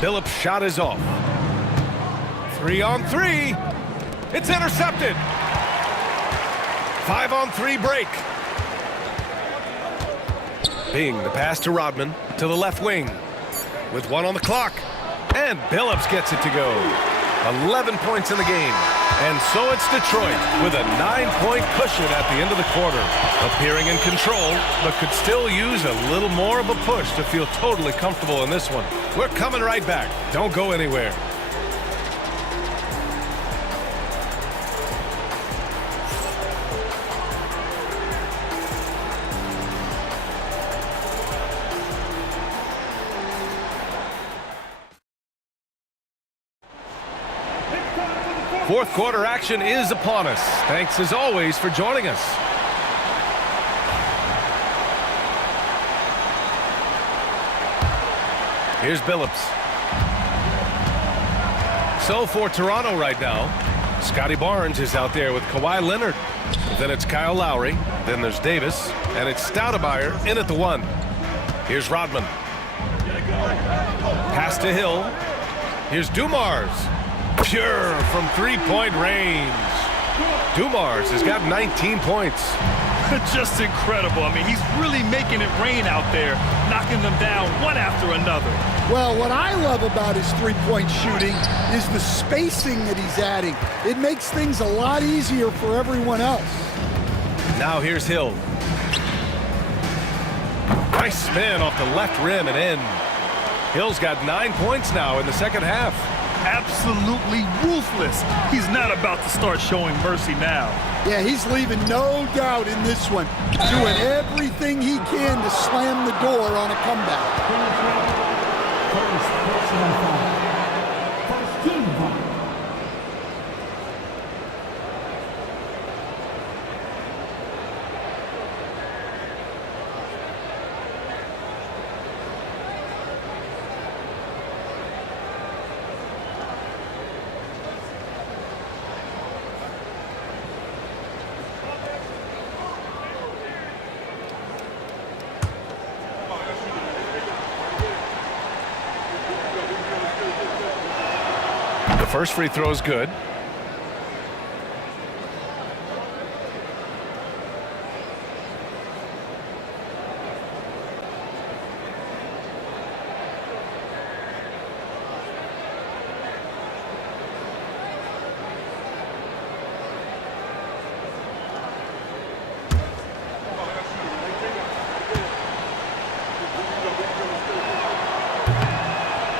Billups' shot is off. 3-on-3. It's intercepted. 5-on-3 break. Bing, the pass to Rodman to the left wing. With 1 on the clock. And Billups gets it to go. 11 points in the game. And so it's Detroit with a 9-point cushion at the end of the quarter. Appearing in control, but could still use a little more of a push to feel totally comfortable in this one. We're coming right back. Don't go anywhere. Fourth quarter action is upon us. Thanks as always for joining us. Here's Billups. So for Toronto right now, Scotty Barnes is out there with Kawhi Leonard. Then it's Kyle Lowry. Then there's Davis. And it's Stoudemire in at the 1. Here's Rodman. Pass to Hill. Here's Dumars. Pure from three-point range. Dumars has got 19 points. Just incredible. I mean, he's really making it rain out there, knocking them down one after another. Well, what I love about his three-point shooting is the spacing that he's adding. It makes things a lot easier for everyone else. Now here's Hill. Nice spin off the left rim and in. Hill's got 9 points now in the second half. Absolutely ruthless. He's not about to start showing mercy now. Yeah, he's leaving no doubt in this one. Doing everything he can to slam the door on a comeback. First personal foul. First team foul. First free throw is good.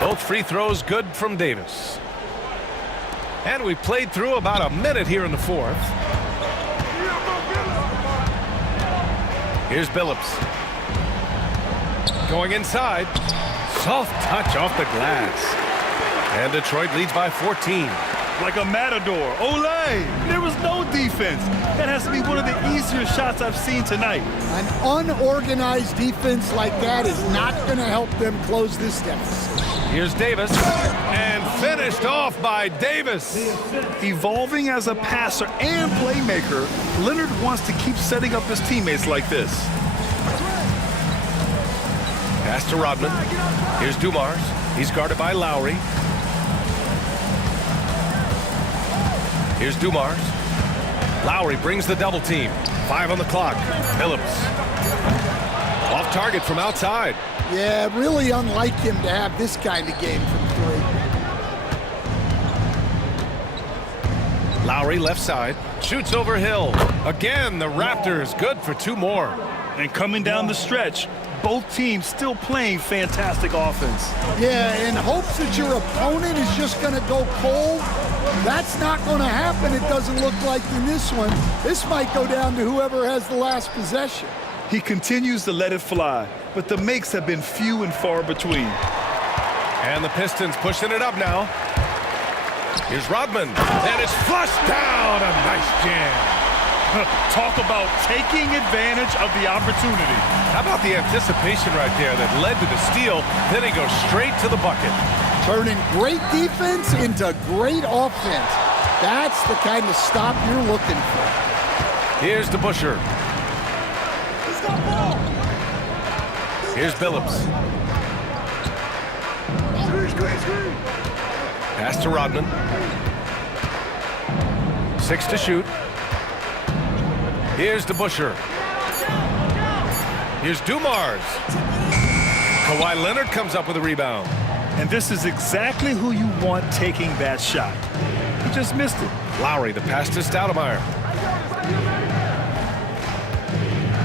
Both free throws good from Davis. And we played through about a minute here in the fourth. Here's Billups. Going inside. Soft touch off the glass. And Detroit leads by 14. Like a matador. Olay! There was no defense. That has to be one of the easier shots I've seen tonight. An unorganized defense like that is not going to help them close this deficit. Here's Davis. And finished off by Davis. Evolving as a passer and playmaker, Leonard wants to keep setting up his teammates like this. Pass to Rodman. Here's Dumars. He's guarded by Lowry. Here's Dumars. Lowry brings the double team. 5 on the clock. Phillips. Off target from outside. Yeah, really unlike him to have this kind of game from 3. Lowry left side. Shoots over Hill. Again, the Raptors good for 2 more. And coming down the stretch, both teams still playing fantastic offense. Yeah, in hopes that your opponent is just going to go cold. That's not going to happen, it doesn't look like in this one. This might go down to whoever has the last possession. He continues to let it fly, but the makes have been few and far between. And the Pistons pushing it up now. Here's Rodman. And it's flushed down. A nice jam. Talk about taking advantage of the opportunity. How about the anticipation right there that led to the steal? Then he goes straight to the bucket. Turning great defense into great offense. That's the kind of stop you're looking for. Here's DeBusschere. Here's Billups. Pass to Rodman. 6 to shoot. Here's DeBusschere. Here's Dumars. Kawhi Leonard comes up with a rebound. And this is exactly who you want taking that shot. He just missed it. Lowry, the pass to Stoudemire.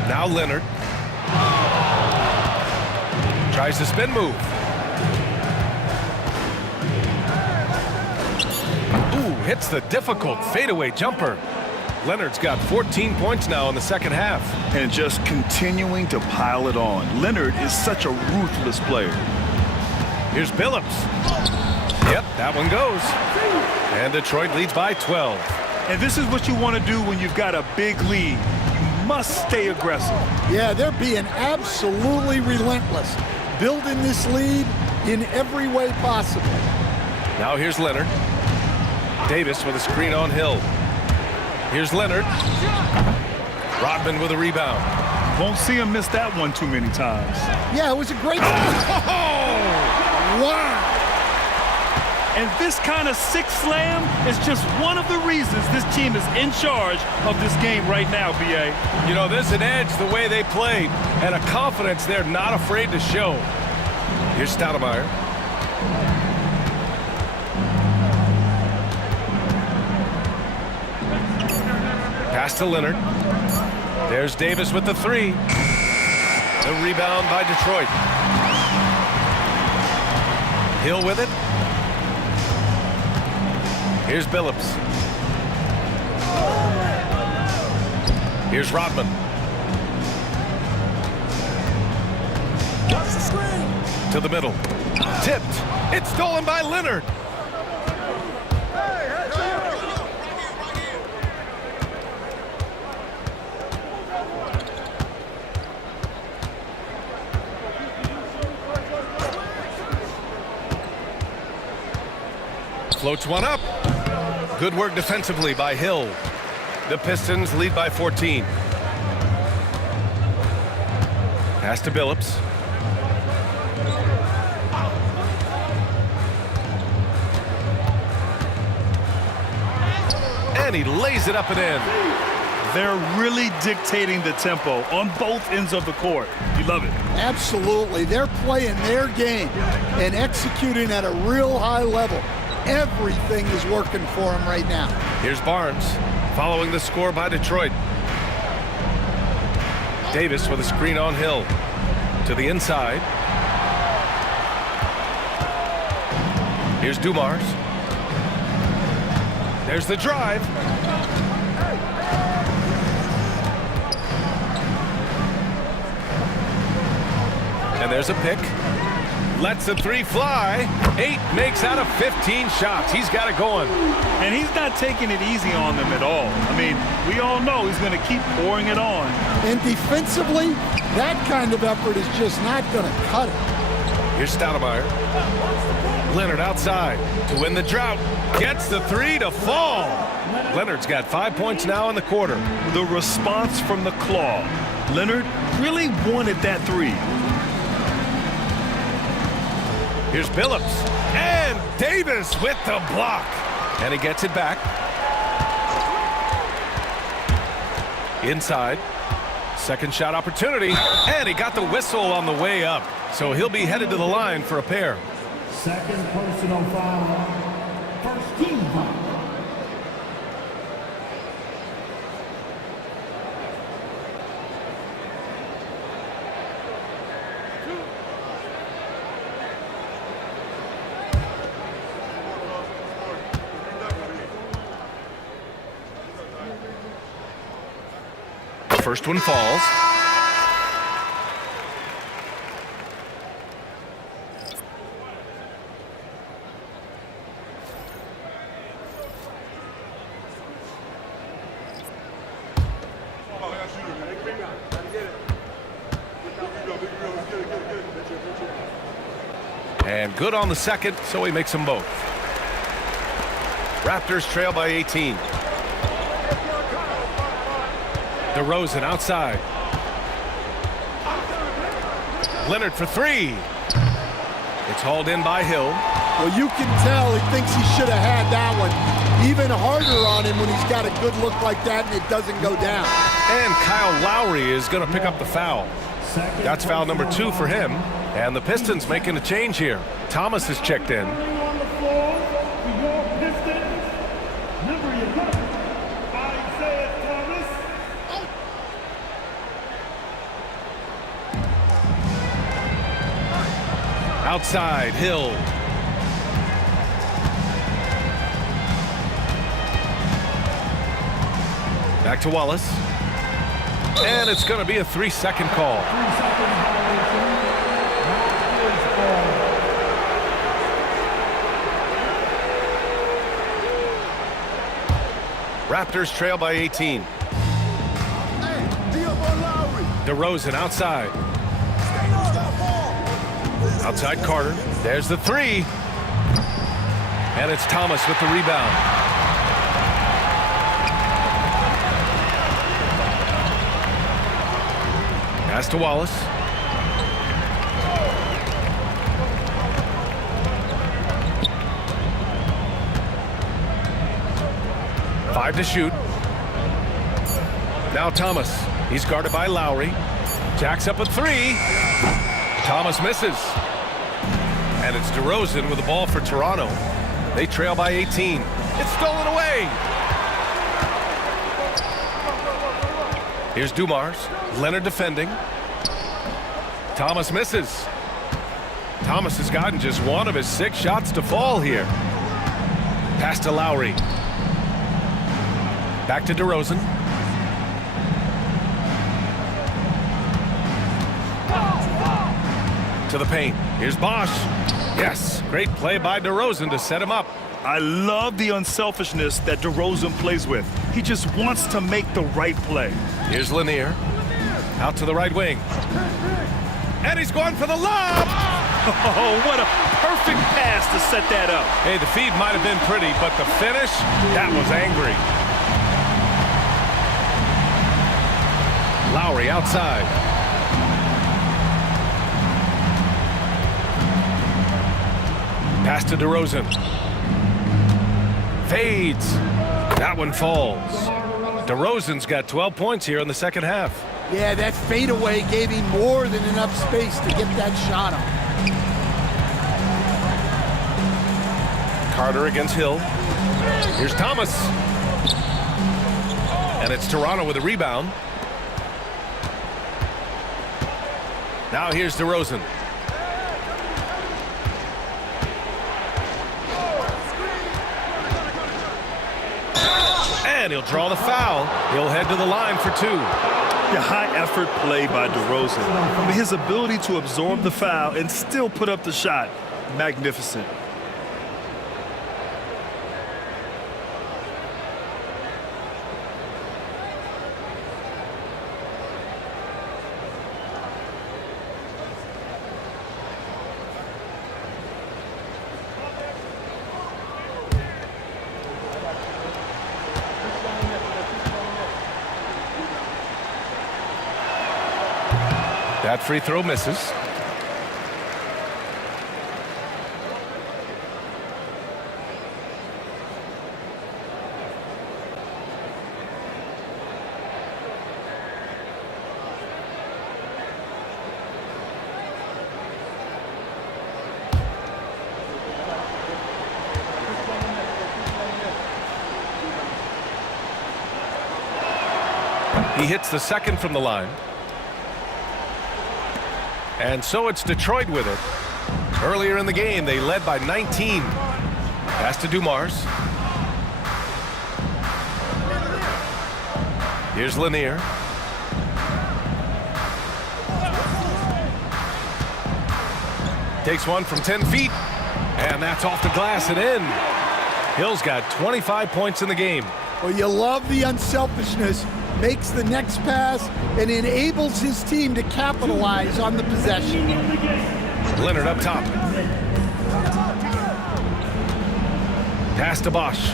Now Leonard. Tries the spin move. Ooh, hits the difficult fadeaway jumper. Leonard's got 14 points now in the second half. And just continuing to pile it on. Leonard is such a ruthless player. Here's Billups. Yep, that one goes. And Detroit leads by 12. And this is what you want to do when you've got a big lead. You must stay aggressive. Yeah, they're being absolutely relentless. Building this lead in every way possible. Now here's Leonard. Davis with a screen on Hill. Here's Leonard. Rodman with a rebound. Won't see him miss that one too many times. Yeah, it was a great... Wow! And this kind of sick slam is just one of the reasons this team is in charge of this game right now, B.A. You know, there's an edge the way they played and a confidence they're not afraid to show. Here's Stoudemire. Pass to Leonard. There's Davis with the 3. The rebound by Detroit. Hill with it. Here's Billups. Here's Rodman. To the middle. Tipped. It's stolen by Leonard. Floats one up. Good work defensively by Hill. The Pistons lead by 14. Pass to Billups. And he lays it up and in. They're really dictating the tempo on both ends of the court. You love it. Absolutely. They're playing their game and executing at a real high level. Everything is working for him right now. Here's Barnes following the score by Detroit. Davis with a screen on Hill. To the inside. Here's Dumars. There's the drive. And there's a pick. Lets the 3 fly. 8 makes out of 15 shots. He's got it going. And he's not taking it easy on them at all. I mean, we all know he's going to keep pouring it on. And defensively, that kind of effort is just not going to cut it. Here's Stoudemire. Leonard outside to win the drought. Gets the 3 to fall. Leonard's got 5 points now in the quarter. The response from the claw. Leonard really wanted that 3. Here's Billups. And Davis with the block. And he gets it back. Inside. Second shot opportunity. And he got the whistle on the way up. So he'll be headed to the line for a pair. Second personal foul. First team foul. First one falls. And good on the second, so he makes them both. Raptors trail by 18. DeRozan outside. Leonard for three. It's hauled in by Hill. Well, you can tell he thinks he should have had that one. Even harder on him when he's got a good look like that and it doesn't go down. And Kyle Lowry is going to pick up the foul. That's foul number 2 for him. And the Pistons making a change here. Thomas is checked in. On the floor for your Pistons, number 11, Isaiah Thomas. Outside, Hill. Back to Wallace. And it's going to be a 3-second call. 3-second violation. Raptors trail by 18. DeRozan outside. Outside Carter. There's the three. And it's Thomas with the rebound. Pass to Wallace. Five to shoot. Now Thomas. He's guarded by Lowry. Jacks up a three. Thomas misses. And it's DeRozan with the ball for Toronto. They trail by 18. It's stolen away. Here's Dumars. Leonard defending. Thomas misses. Thomas has gotten just one of his 6 shots to fall here. Pass to Lowry. Back to DeRozan. To the paint. Here's Bosch. Yes, great play by DeRozan to set him up. I love the unselfishness that DeRozan plays with. He just wants to make the right play. Here's Lanier. Out to the right wing. And he's going for the lob! Oh, what a perfect pass to set that up. Hey, the feed might have been pretty, but the finish, that was angry. Lowry outside. Pass to DeRozan. Fades. That one falls. DeRozan's got 12 points here in the second half. Yeah, that fadeaway gave him more than enough space to get that shot on. Carter against Hill. Here's Thomas. And it's Toronto with a rebound. Now here's DeRozan. And he'll draw the foul. He'll head to the line for 2. The high effort play by DeRozan. His ability to absorb the foul and still put up the shot, magnificent. That free throw misses. He hits the second from the line. And so it's Detroit with it. Earlier in the game, they led by 19. Pass to Dumars. Here's Lanier. Takes one from 10 feet. And that's off the glass and in. Hill's got 25 points in the game. Well, you love the unselfishness. Makes the next pass and enables his team to capitalize on the possession. Leonard up top. Pass to Bosch.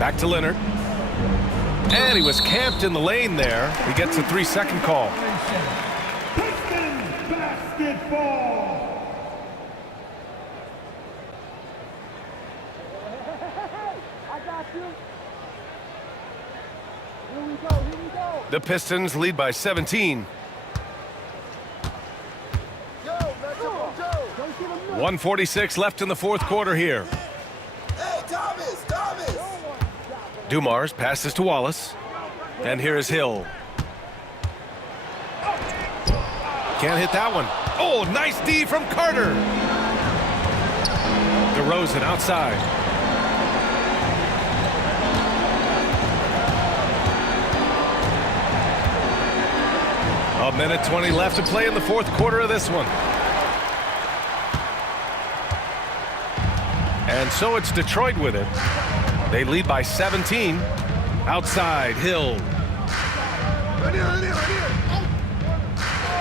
Back to Leonard. And he was camped in the lane there. He gets a 3-second call. Pistons basketball. I got you. Here we go, here we go. The Pistons lead by 17. 1:46 left in the fourth quarter here. Hey, Thomas! Dumars passes to Wallace. And here is Hill. Can't hit that one. Oh, nice D from Carter. DeRozan outside. A minute 20 left to play in the fourth quarter of this one. And so it's Detroit with it. They lead by 17. Outside, Hill.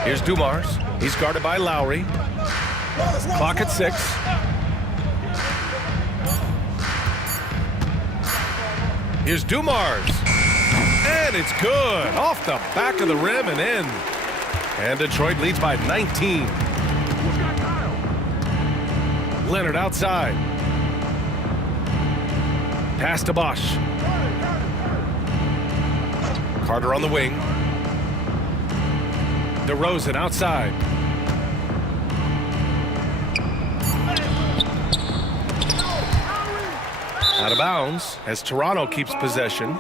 Here's Dumars. He's guarded by Lowry. Clock at 6. Here's Dumars. And it's good. Off the back of the rim and in. And Detroit leads by 19. Leonard outside. Pass to Bosch. Carter on the wing. DeRozan outside. Out of bounds as Toronto keeps possession.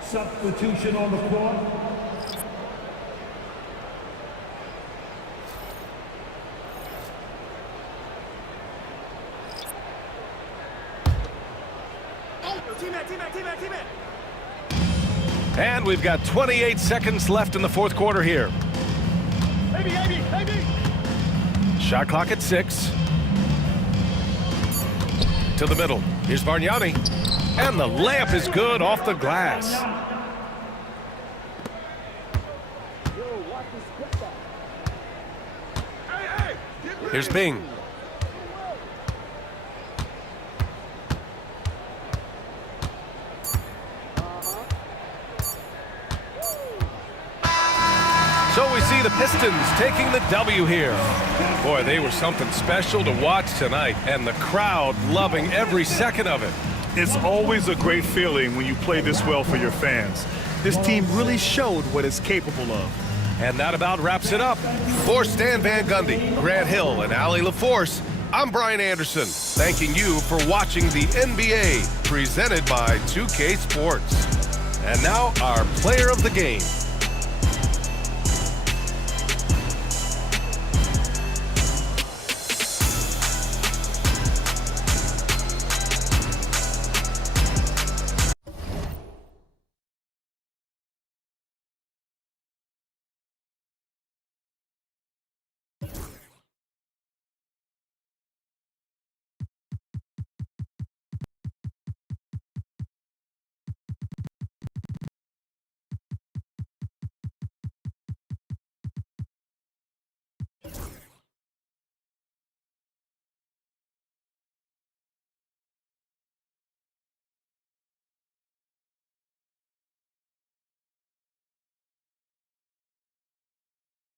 Substitution on the court. And we've got 28 seconds left in the fourth quarter here. Shot clock at 6. To the middle. Here's Bargnani. And the layup is good off the glass. Here's Bing. So we see the Pistons taking the W here. Boy, they were something special to watch tonight, and the crowd loving every second of it. It's always a great feeling when you play this well for your fans. This team really showed what it's capable of. And that about wraps it up. For Stan Van Gundy, Grant Hill, and Allie LaForce, I'm Brian Anderson, thanking you for watching the NBA, presented by 2K Sports. And now, our player of the game.